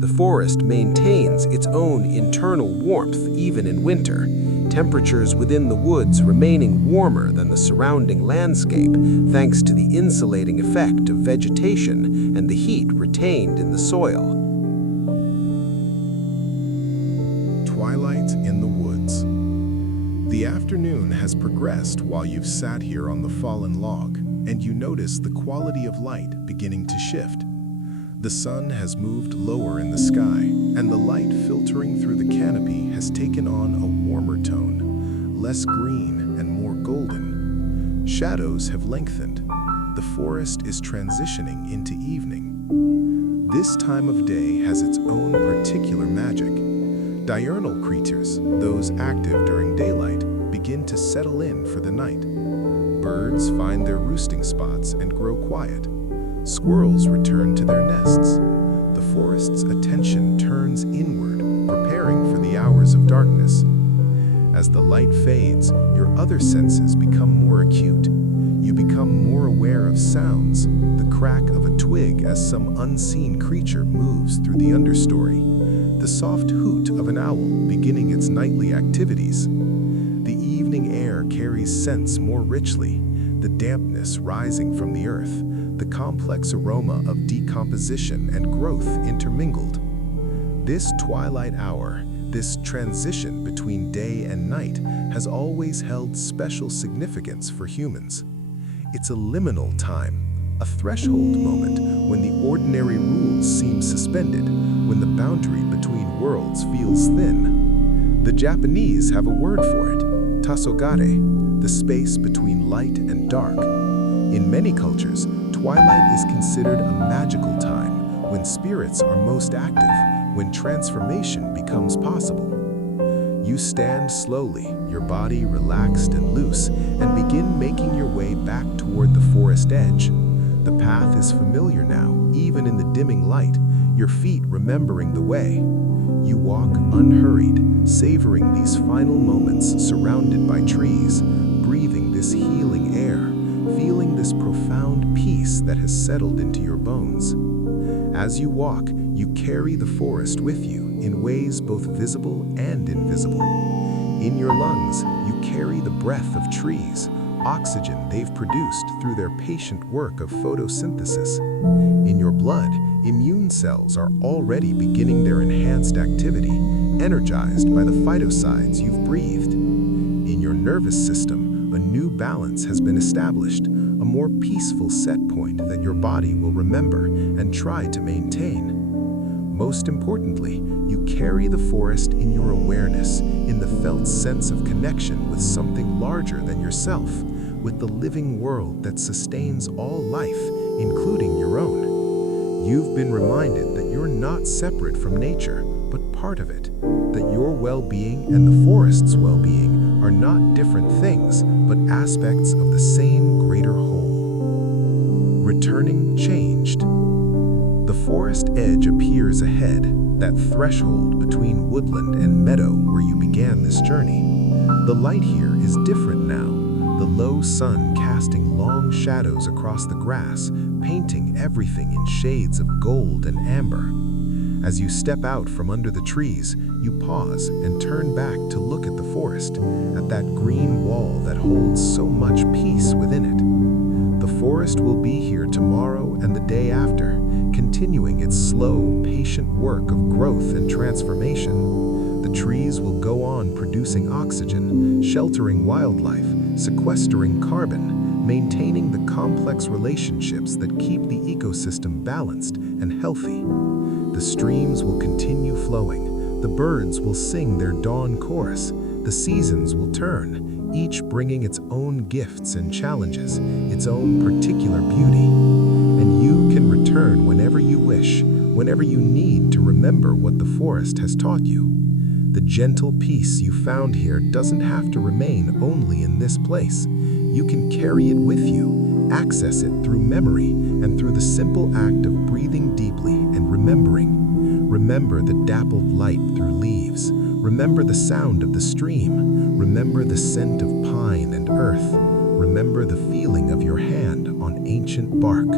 The forest maintains its own internal warmth even in winter, temperatures within the woods remaining warmer than the surrounding landscape thanks to the insulating effect of vegetation and the heat retained in the soil. Twilight in the woods. The afternoon has progressed while you've sat here on the fallen log, and you notice the quality of light beginning to shift. The sun has moved lower in the sky, and the light filtering through the canopy has taken on a warmer tone, less green and more golden. Shadows have lengthened. The forest is transitioning into evening. This time of day has its own particular magic. Diurnal creatures, those active during daylight, begin to settle in for the night. Birds find their roosting spots and grow quiet. Squirrels return to their nests. The forest's attention turns inward, preparing for the hours of darkness. As the light fades, your other senses become more acute. You become more aware of sounds, the crack of a twig as some unseen creature moves through the understory, the soft hoot of an owl beginning its nightly activities. The evening air carries scents more richly, the dampness rising from the earth, the complex aroma of decomposition and growth intermingled. This twilight hour, this transition between day and night, has always held special significance for humans. It's a liminal time, a threshold moment when the ordinary rules seem suspended, when the boundary between worlds feels thin. The Japanese have a word for it, tasogare, the space between light and dark. In many cultures, twilight is considered a magical time, when spirits are most active, when transformation becomes possible. You stand slowly, your body relaxed and loose, and begin making your way back toward the forest edge. The path is familiar now, even in the dimming light, your feet remembering the way. You walk unhurried, savoring these final moments surrounded by trees, breathing this healing air, feeling this profound peace that has settled into your bones. As you walk, you carry the forest with you in ways both visible and invisible. In your lungs, you carry the breath of trees, oxygen they've produced through their patient work of photosynthesis. In your blood, immune cells are already beginning their enhanced activity, energized by the phytocides you've breathed. In your nervous system, a new balance has been established, a more peaceful set point that your body will remember and try to maintain. Most importantly, you carry the forest in your awareness, in the felt sense of connection with something larger than yourself, with the living world that sustains all life, including your own. You've been reminded that you're not separate from nature, but part of it, that your well-being and the forest's well-being are not different things, but aspects of the same greater whole. Returning changed. The forest edge appears ahead, that threshold between woodland and meadow where you began this journey. The light here is different now, the low sun casting long shadows across the grass, painting everything in shades of gold and amber. As you step out from under the trees, you pause and turn back to look at the forest, at that green wall that holds so much peace within it. The forest will be here tomorrow and the day after, continuing its slow, patient work of growth and transformation. The trees will go on producing oxygen, sheltering wildlife, sequestering carbon, maintaining the complex relationships that keep the ecosystem balanced and healthy. The streams will continue flowing, the birds will sing their dawn chorus, the seasons will turn, each bringing its own gifts and challenges, its own particular beauty. And you can return whenever you wish, whenever you need to remember what the forest has taught you. The gentle peace you found here doesn't have to remain only in this place. You can carry it with you, access it through memory, and through the simple act of breathing deeply and remembering. Remember the dappled light through leaves. Remember the sound of the stream. Remember the scent of pine and earth. Remember the feeling of your hand on ancient bark.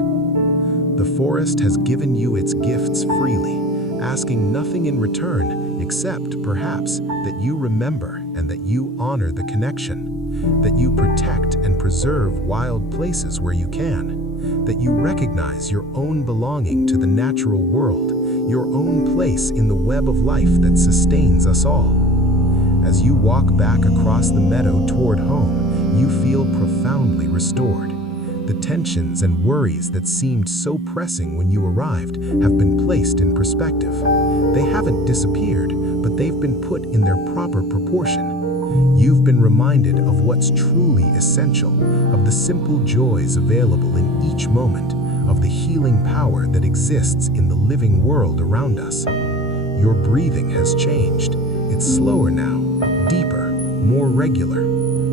The forest has given you its gifts freely, asking nothing in return except, perhaps, that you remember and that you honor the connection, that you protect and preserve wild places where you can, that you recognize your own belonging to the natural world, your own place in the web of life that sustains us all. As you walk back across the meadow toward home, you feel profoundly restored. The tensions and worries that seemed so pressing when you arrived have been placed in perspective. They haven't disappeared, but they've been put in their proper proportion. You've been reminded of what's truly essential, of the simple joys available in each moment, of the healing power that exists in the living world around us. Your breathing has changed. It's slower now, deeper, more regular.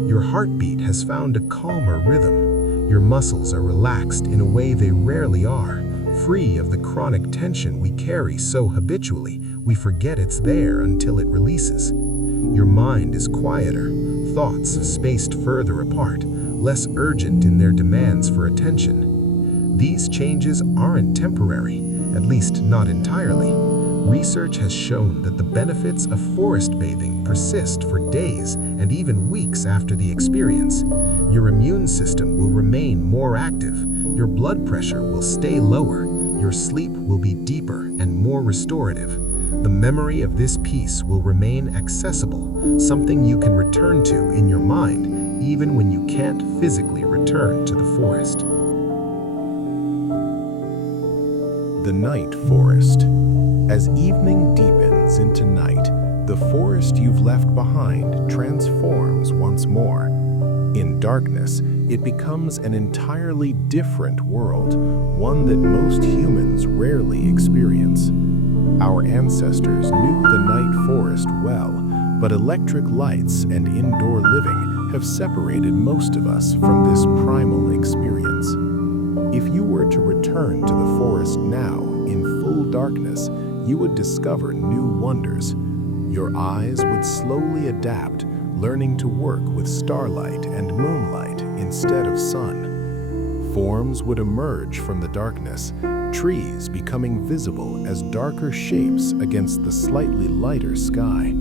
Your heartbeat has found a calmer rhythm. Your muscles are relaxed in a way they rarely are, free of the chronic tension we carry so habitually we forget it's there until it releases. Your mind is quieter, thoughts spaced further apart, less urgent in their demands for attention. These changes aren't temporary, at least not entirely. Research has shown that the benefits of forest bathing persist for days and even weeks after the experience. Your immune system will remain more active, your blood pressure will stay lower, your sleep will be deeper and more restorative. The memory of this peace will remain accessible, something you can return to in your mind, even when you can't physically return to the forest. The night forest. As evening deepens into night, the forest you've left behind transforms once more. In darkness, it becomes an entirely different world, one that most humans rarely experience. Our ancestors knew the night forest well, But electric lights and indoor living have separated most of us from this primal experience. If you were to return to the forest now in full darkness, you would discover new wonders. Your eyes would slowly adapt, learning to work with starlight and moonlight instead of sun. Forms would emerge from the darkness, trees becoming visible as darker shapes against the slightly lighter sky.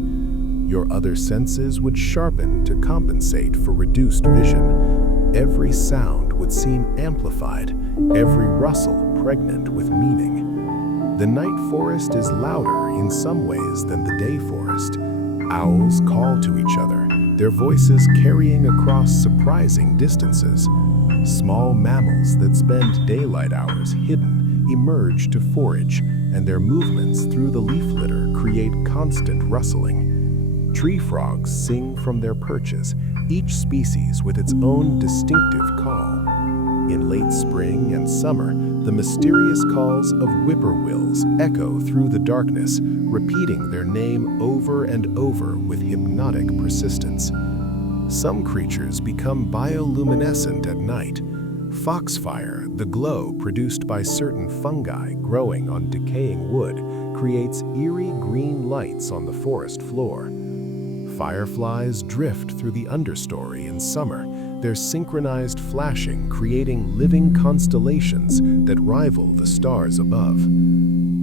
Your other senses would sharpen to compensate for reduced vision. Every sound would seem amplified, every rustle pregnant with meaning. The night forest is louder in some ways than the day forest. Owls call to each other, their voices carrying across surprising distances. Small mammals that spend daylight hours hidden emerge to forage, and their movements through the leaf litter create constant rustling. Tree frogs sing from their perches, each species with its own distinctive call. In late spring and summer, the mysterious calls of whippoorwills echo through the darkness, repeating their name over and over with hypnotic persistence. Some creatures become bioluminescent at night. Foxfire, the glow produced by certain fungi growing on decaying wood, creates eerie green lights on the forest floor. Fireflies drift through the understory in summer, their synchronized flashing creating living constellations that rival the stars above.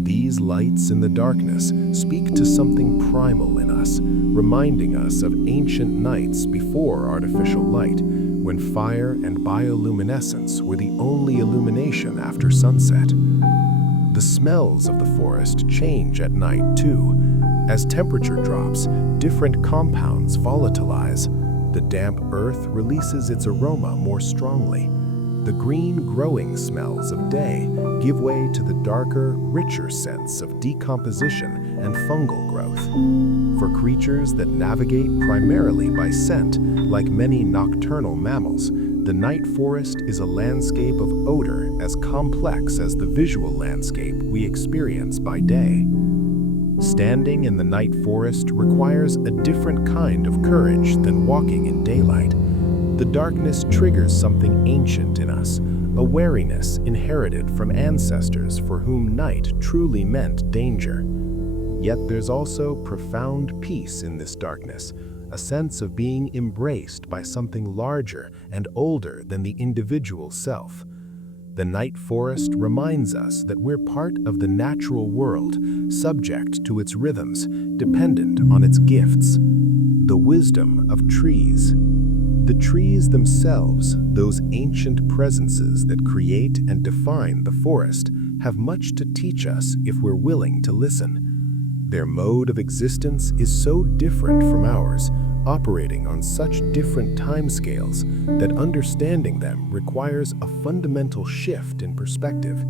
These lights in the darkness speak to something primal in us, reminding us of ancient nights before artificial light, when fire and bioluminescence were the only illumination after sunset. The smells of the forest change at night too. As temperature drops, different compounds volatilize. The damp earth releases its aroma more strongly. The green growing smells of day give way to the darker, richer scents of decomposition and fungal growth. For creatures that navigate primarily by scent, like many nocturnal mammals, the night forest is a landscape of odor as complex as the visual landscape we experience by day. Standing in the night forest requires a different kind of courage than walking in daylight. The darkness triggers something ancient in us, a wariness inherited from ancestors for whom night truly meant danger. Yet there's also profound peace in this darkness, a sense of being embraced by something larger and older than the individual self. The night forest reminds us that we're part of the natural world, subject to its rhythms, dependent on its gifts. The wisdom of trees. The trees themselves, those ancient presences that create and define the forest, have much to teach us if we're willing to listen. Their mode of existence is so different from ours, operating on such different timescales, that understanding them requires a fundamental shift in perspective.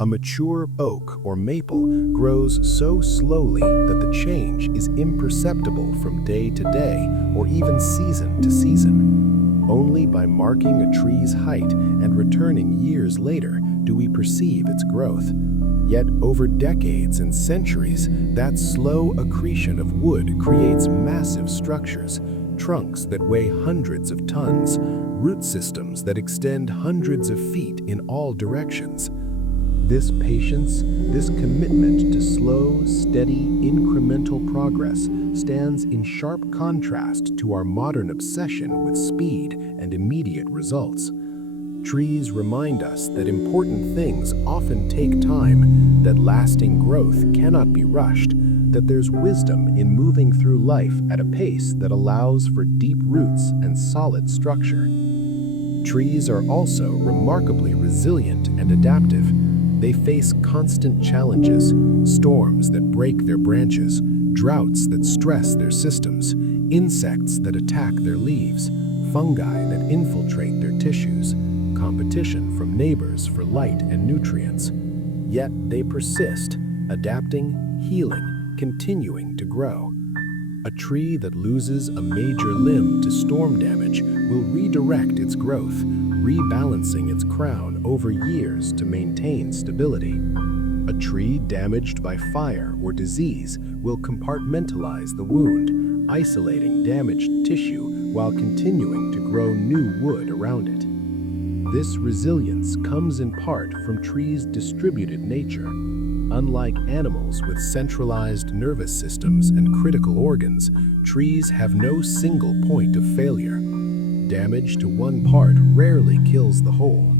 A mature oak or maple grows so slowly that the change is imperceptible from day to day or even season to season. Only by marking a tree's height and returning years later do we perceive its growth. Yet over decades and centuries, that slow accretion of wood creates massive structures, trunks that weigh hundreds of tons, root systems that extend hundreds of feet in all directions. This patience, this commitment to slow, steady, incremental progress stands in sharp contrast to our modern obsession with speed and immediate results. Trees remind us that important things often take time, that lasting growth cannot be rushed, that there's wisdom in moving through life at a pace that allows for deep roots and solid structure. Trees are also remarkably resilient and adaptive. They face constant challenges, storms that break their branches, droughts that stress their systems, insects that attack their leaves, fungi that infiltrate their tissues, competition from neighbors for light and nutrients. Yet they persist, adapting, healing, continuing to grow. A tree that loses a major limb to storm damage will redirect its growth, rebalancing its crown over years to maintain stability. A tree damaged by fire or disease will compartmentalize the wound, isolating damaged tissue while continuing to grow new wood around it. This resilience comes in part from trees' distributed nature. Unlike animals with centralized nervous systems and critical organs, trees have no single point of failure. Damage to one part rarely kills the whole.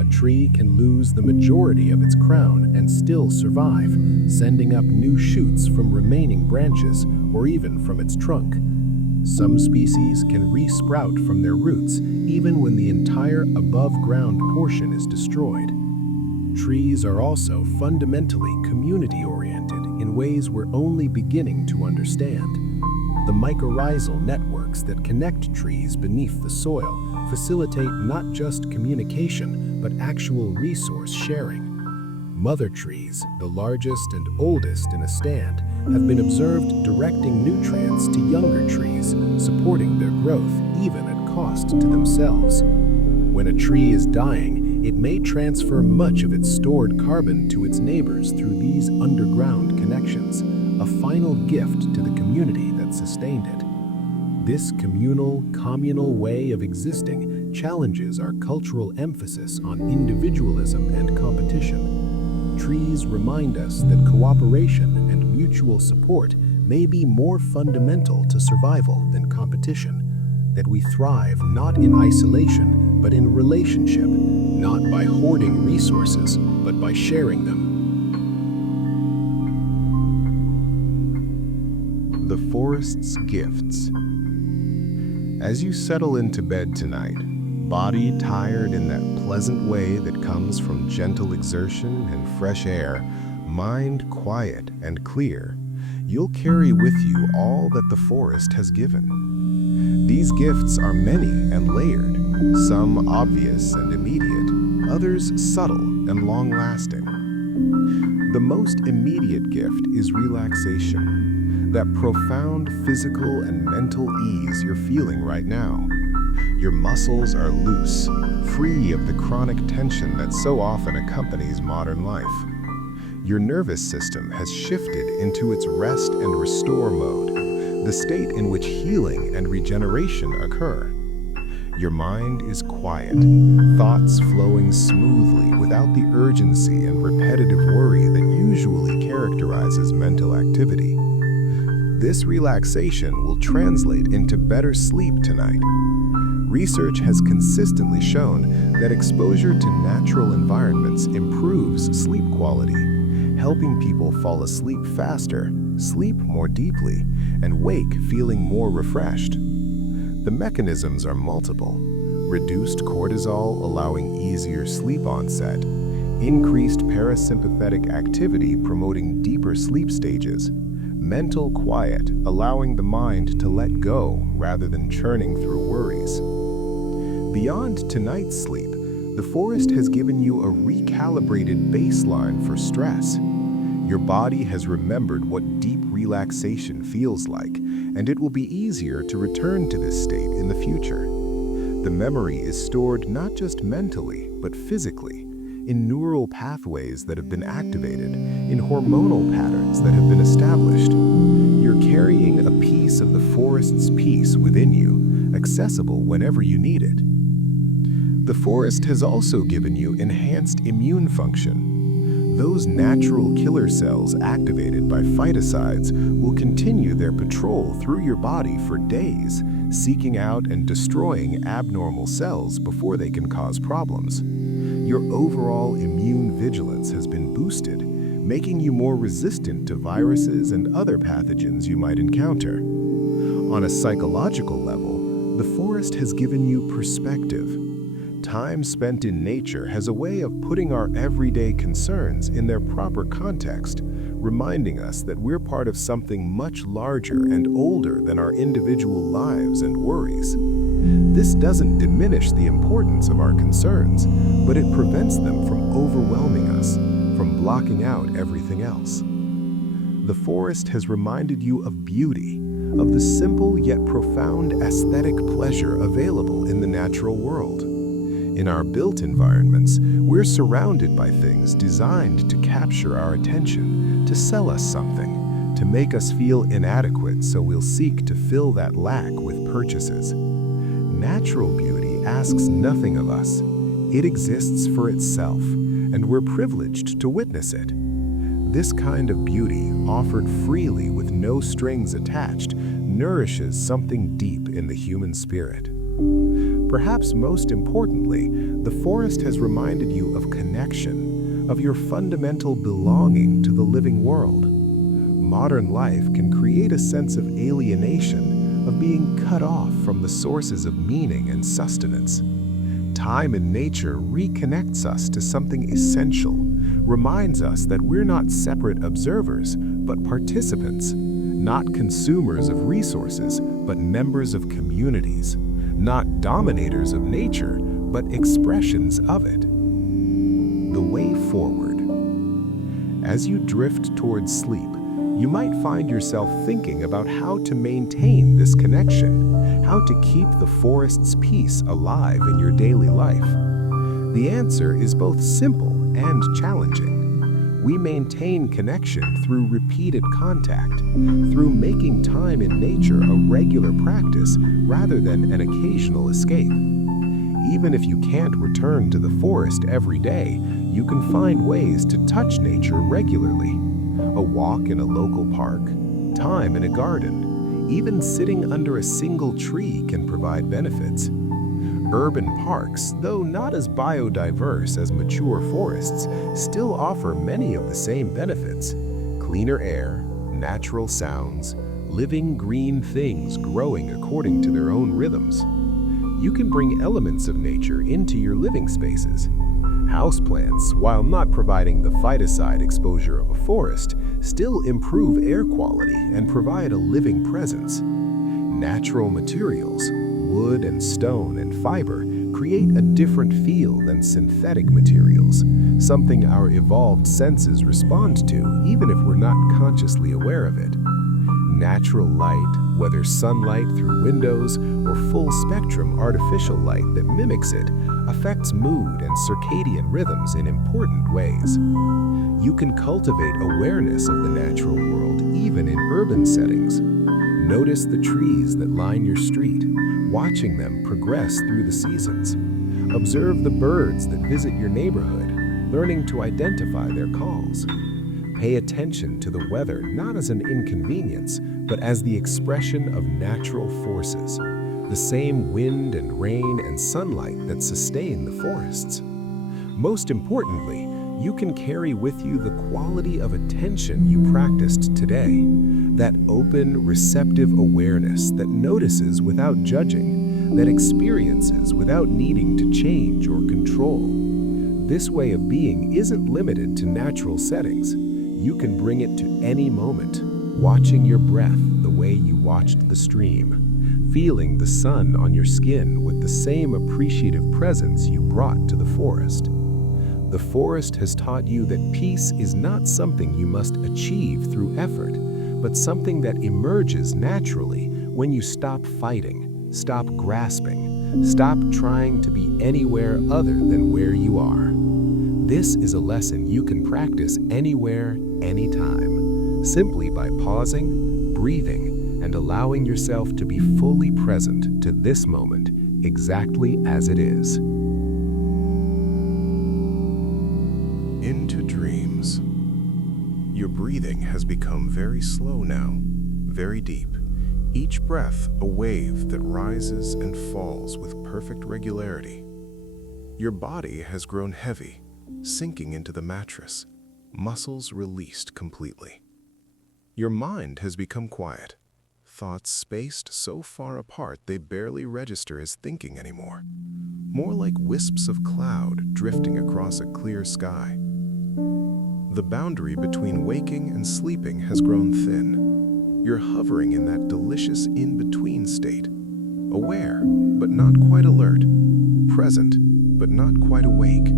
A tree can lose the majority of its crown and still survive, sending up new shoots from remaining branches or even from its trunk. Some species can re-sprout from their roots even when the entire above-ground portion is destroyed. Trees are also fundamentally community-oriented in ways we're only beginning to understand. The mycorrhizal networks that connect trees beneath the soil facilitate not just communication, but actual resource sharing. Mother trees, the largest and oldest in a stand, have been observed directing nutrients to younger trees, supporting their growth even at cost to themselves. When a tree is dying, it may transfer much of its stored carbon to its neighbors through these underground connections, a final gift to the community that sustained it. This communal way of existing challenges our cultural emphasis on individualism and competition. Trees remind us that cooperation and mutual support may be more fundamental to survival than competition, that we thrive not in isolation, but in relationship, not by hoarding resources, but by sharing them. The forest's gifts. As you settle into bed tonight, body tired in that pleasant way that comes from gentle exertion and fresh air, mind quiet and clear, you'll carry with you all that the forest has given. These gifts are many and layered, some obvious and immediate, others subtle and long-lasting. The most immediate gift is relaxation, that profound physical and mental ease you're feeling right now. Your muscles are loose, free of the chronic tension that so often accompanies modern life. Your nervous system has shifted into its rest and restore mode, the state in which healing and regeneration occur. Your mind is quiet, thoughts flowing smoothly without the urgency and repetitive worry that usually characterizes mental activity. This relaxation will translate into better sleep tonight. Research has consistently shown that exposure to natural environments improves sleep quality, helping people fall asleep faster, sleep more deeply, and wake feeling more refreshed. The mechanisms are multiple: reduced cortisol allowing easier sleep onset, increased parasympathetic activity promoting deeper sleep stages, mental quiet allowing the mind to let go rather than churning through worries. Beyond tonight's sleep, the forest has given you a recalibrated baseline for stress. Your body has remembered what deep relaxation feels like, and it will be easier to return to this state in the future. The memory is stored not just mentally, but physically, in neural pathways that have been activated, in hormonal patterns that have been established. You're carrying a piece of the forest's peace within you, accessible whenever you need it. The forest has also given you enhanced immune function. Those natural killer cells activated by phytocides will continue their patrol through your body for days, seeking out and destroying abnormal cells before they can cause problems. Your overall immune vigilance has been boosted, making you more resistant to viruses and other pathogens you might encounter. On a psychological level, the forest has given you perspective. Time spent in nature has a way of putting our everyday concerns in their proper context, reminding us that we're part of something much larger and older than our individual lives and worries. This doesn't diminish the importance of our concerns, but it prevents them from overwhelming us, from blocking out everything else. The forest has reminded you of beauty, of the simple yet profound aesthetic pleasure available in the natural world. In our built environments, we're surrounded by things designed to capture our attention, to sell us something, to make us feel inadequate, so we'll seek to fill that lack with purchases. Natural beauty asks nothing of us. It exists for itself, and we're privileged to witness it. This kind of beauty, offered freely with no strings attached, nourishes something deep in the human spirit. Perhaps most importantly, the forest has reminded you of connection, of your fundamental belonging to the living world. Modern life can create a sense of alienation, of being cut off from the sources of meaning and sustenance. Time in nature reconnects us to something essential, reminds us that we're not separate observers, but participants, not consumers of resources, but members of communities, not dominators of nature, but expressions of it. The way forward. As you drift towards sleep, you might find yourself thinking about how to maintain this connection, how to keep the forest's peace alive in your daily life. The answer is both simple and challenging. We maintain connection through repeated contact, through making time in nature a regular practice rather than an occasional escape. Even if you can't return to the forest every day, you can find ways to touch nature regularly. A walk in a local park, time in a garden, even sitting under a single tree can provide benefits. Urban parks, though not as biodiverse as mature forests, still offer many of the same benefits. Cleaner air, natural sounds, living green things growing according to their own rhythms. You can bring elements of nature into your living spaces. Houseplants, while not providing the phytoncide exposure of a forest, still improve air quality and provide a living presence. Natural materials, wood and stone and fiber, create a different feel than synthetic materials, something our evolved senses respond to even if we're not consciously aware of it. Natural light, whether sunlight through windows or full-spectrum artificial light that mimics it, affects mood and circadian rhythms in important ways. You can cultivate awareness of the natural world even in urban settings. Notice the trees that line your street, watching them progress through the seasons. Observe the birds that visit your neighborhood, learning to identify their calls. Pay attention to the weather not as an inconvenience, but as the expression of natural forces, the same wind and rain and sunlight that sustain the forests. Most importantly, you can carry with you the quality of attention you practiced today, that open, receptive awareness that notices without judging, that experiences without needing to change or control. This way of being isn't limited to natural settings. You can bring it to any moment, watching your breath the way you watched the stream, feeling the sun on your skin with the same appreciative presence you brought to the forest. The forest has taught you that peace is not something you must achieve through effort, but something that emerges naturally when you stop fighting, stop grasping, stop trying to be anywhere other than where you are. This is a lesson you can practice anywhere, anytime, simply by pausing, breathing, and allowing yourself to be fully present to this moment exactly as it is. Into dreams. Your breathing has become very slow now, very deep. Each breath a wave that rises and falls with perfect regularity. Your body has grown heavy, sinking into the mattress, muscles released completely. Your mind has become quiet, thoughts spaced so far apart they barely register as thinking anymore, more like wisps of cloud drifting across a clear sky. The boundary between waking and sleeping has grown thin. You're hovering in that delicious in-between state, aware but not quite alert, present but not quite awake.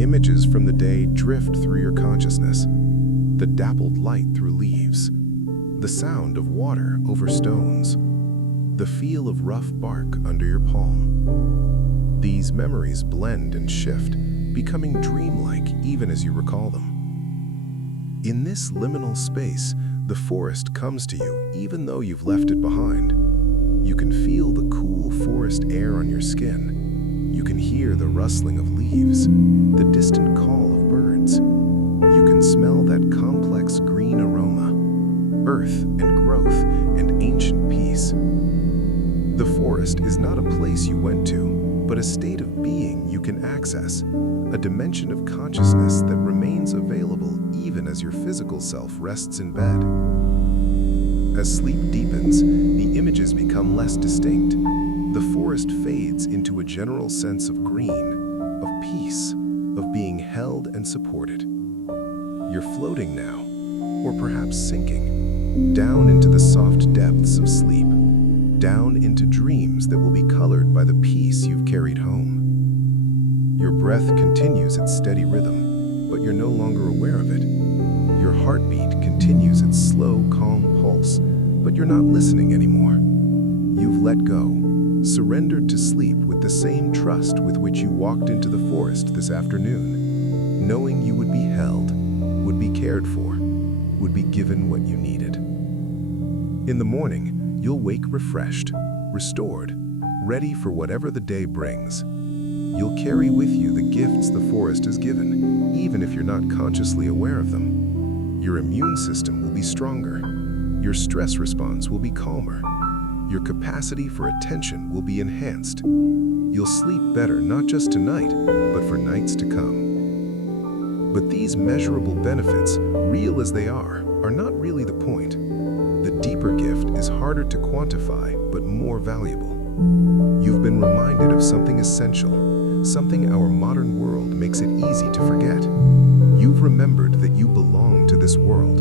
Images from the day drift through your consciousness, the dappled light through leaves, the sound of water over stones, the feel of rough bark under your palm. These memories blend and shift, becoming dreamlike even as you recall them. In this liminal space, The forest comes to you even though you've left it behind. You can feel the cool forest air on your skin. You can hear the rustling of leaves, the distant call of birds. You can smell that complex green aroma, earth and growth and ancient peace. The forest is not a place you went to, but a state of being you can access, a dimension of consciousness that remains available even as your physical self rests in bed. As sleep deepens, the images become less distinct. The forest fades into a general sense of green, of peace, of being held and supported. You're floating now, or perhaps sinking, down into the soft depths of sleep, down into dreams that will be colored by the peace you've carried home. Your breath continues its steady rhythm, but you're no longer aware of it. Your heartbeat continues its slow, calm pulse, but you're not listening anymore. You've let go, surrendered to sleep with the same trust with which you walked into the forest this afternoon, knowing you would be held, would be cared for, would be given what you needed. In the morning, you'll wake refreshed, restored, ready for whatever the day brings. You'll carry with you the gifts the forest has given, even if you're not consciously aware of them. Your immune system will be stronger. Your stress response will be calmer. Your capacity for attention will be enhanced. You'll sleep better not just tonight, but for nights to come. But these measurable benefits, real as they are not really the point. The deeper gift is harder to quantify, but more valuable. You've been reminded of something essential, something our modern world makes it easy to forget. You've remembered that you belong to this world,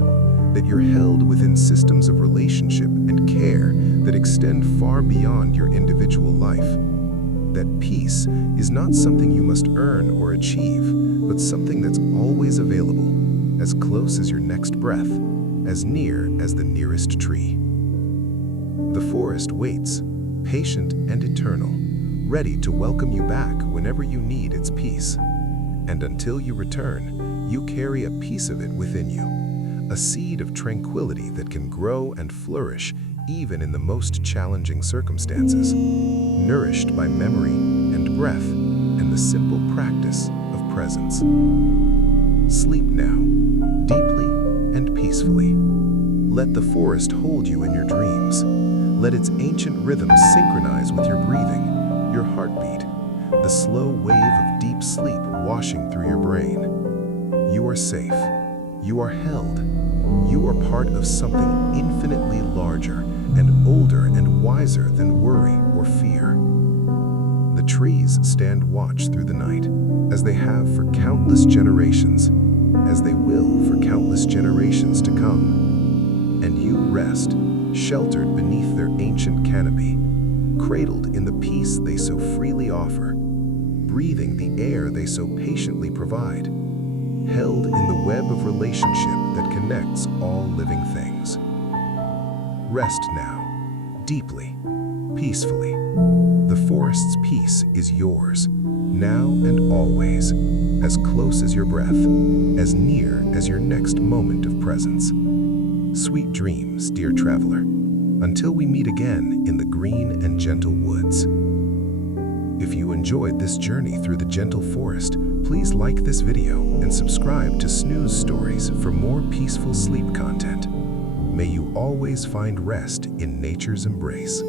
that you're held within systems of relationship and care that extend far beyond your individual life. That peace is not something you must earn or achieve, but something that's always available, as close as your next breath, as near as the nearest tree. The forest waits, patient and eternal, ready to welcome you back whenever you need its peace. And until you return, you carry a piece of it within you, a seed of tranquility that can grow and flourish even in the most challenging circumstances, nourished by memory and breath and the simple practice of presence. Sleep now, deeply and peacefully. Let the forest hold you in your dreams. Let its ancient rhythms synchronize with your breathing, your heartbeat, the slow wave of deep sleep washing through your brain. You are safe. You are held. You are part of something infinitely larger and older and wiser than worry or fear. The trees stand watch through the night, as they have for countless generations, as they will for countless generations to come. And you rest, sheltered beneath their ancient canopy, cradled in the peace they so freely offer, breathing the air they so patiently provide, held in the web of relationship that connects all living things. Rest now, deeply, peacefully. The forest's peace is yours, now and always, as close as your breath, as near as your next moment of presence. Sweet dreams, dear traveler, until we meet again in the green and gentle woods. If you enjoyed this journey through the gentle forest, please like this video and subscribe to Snooze Stories for more peaceful sleep content. May you always find rest in nature's embrace.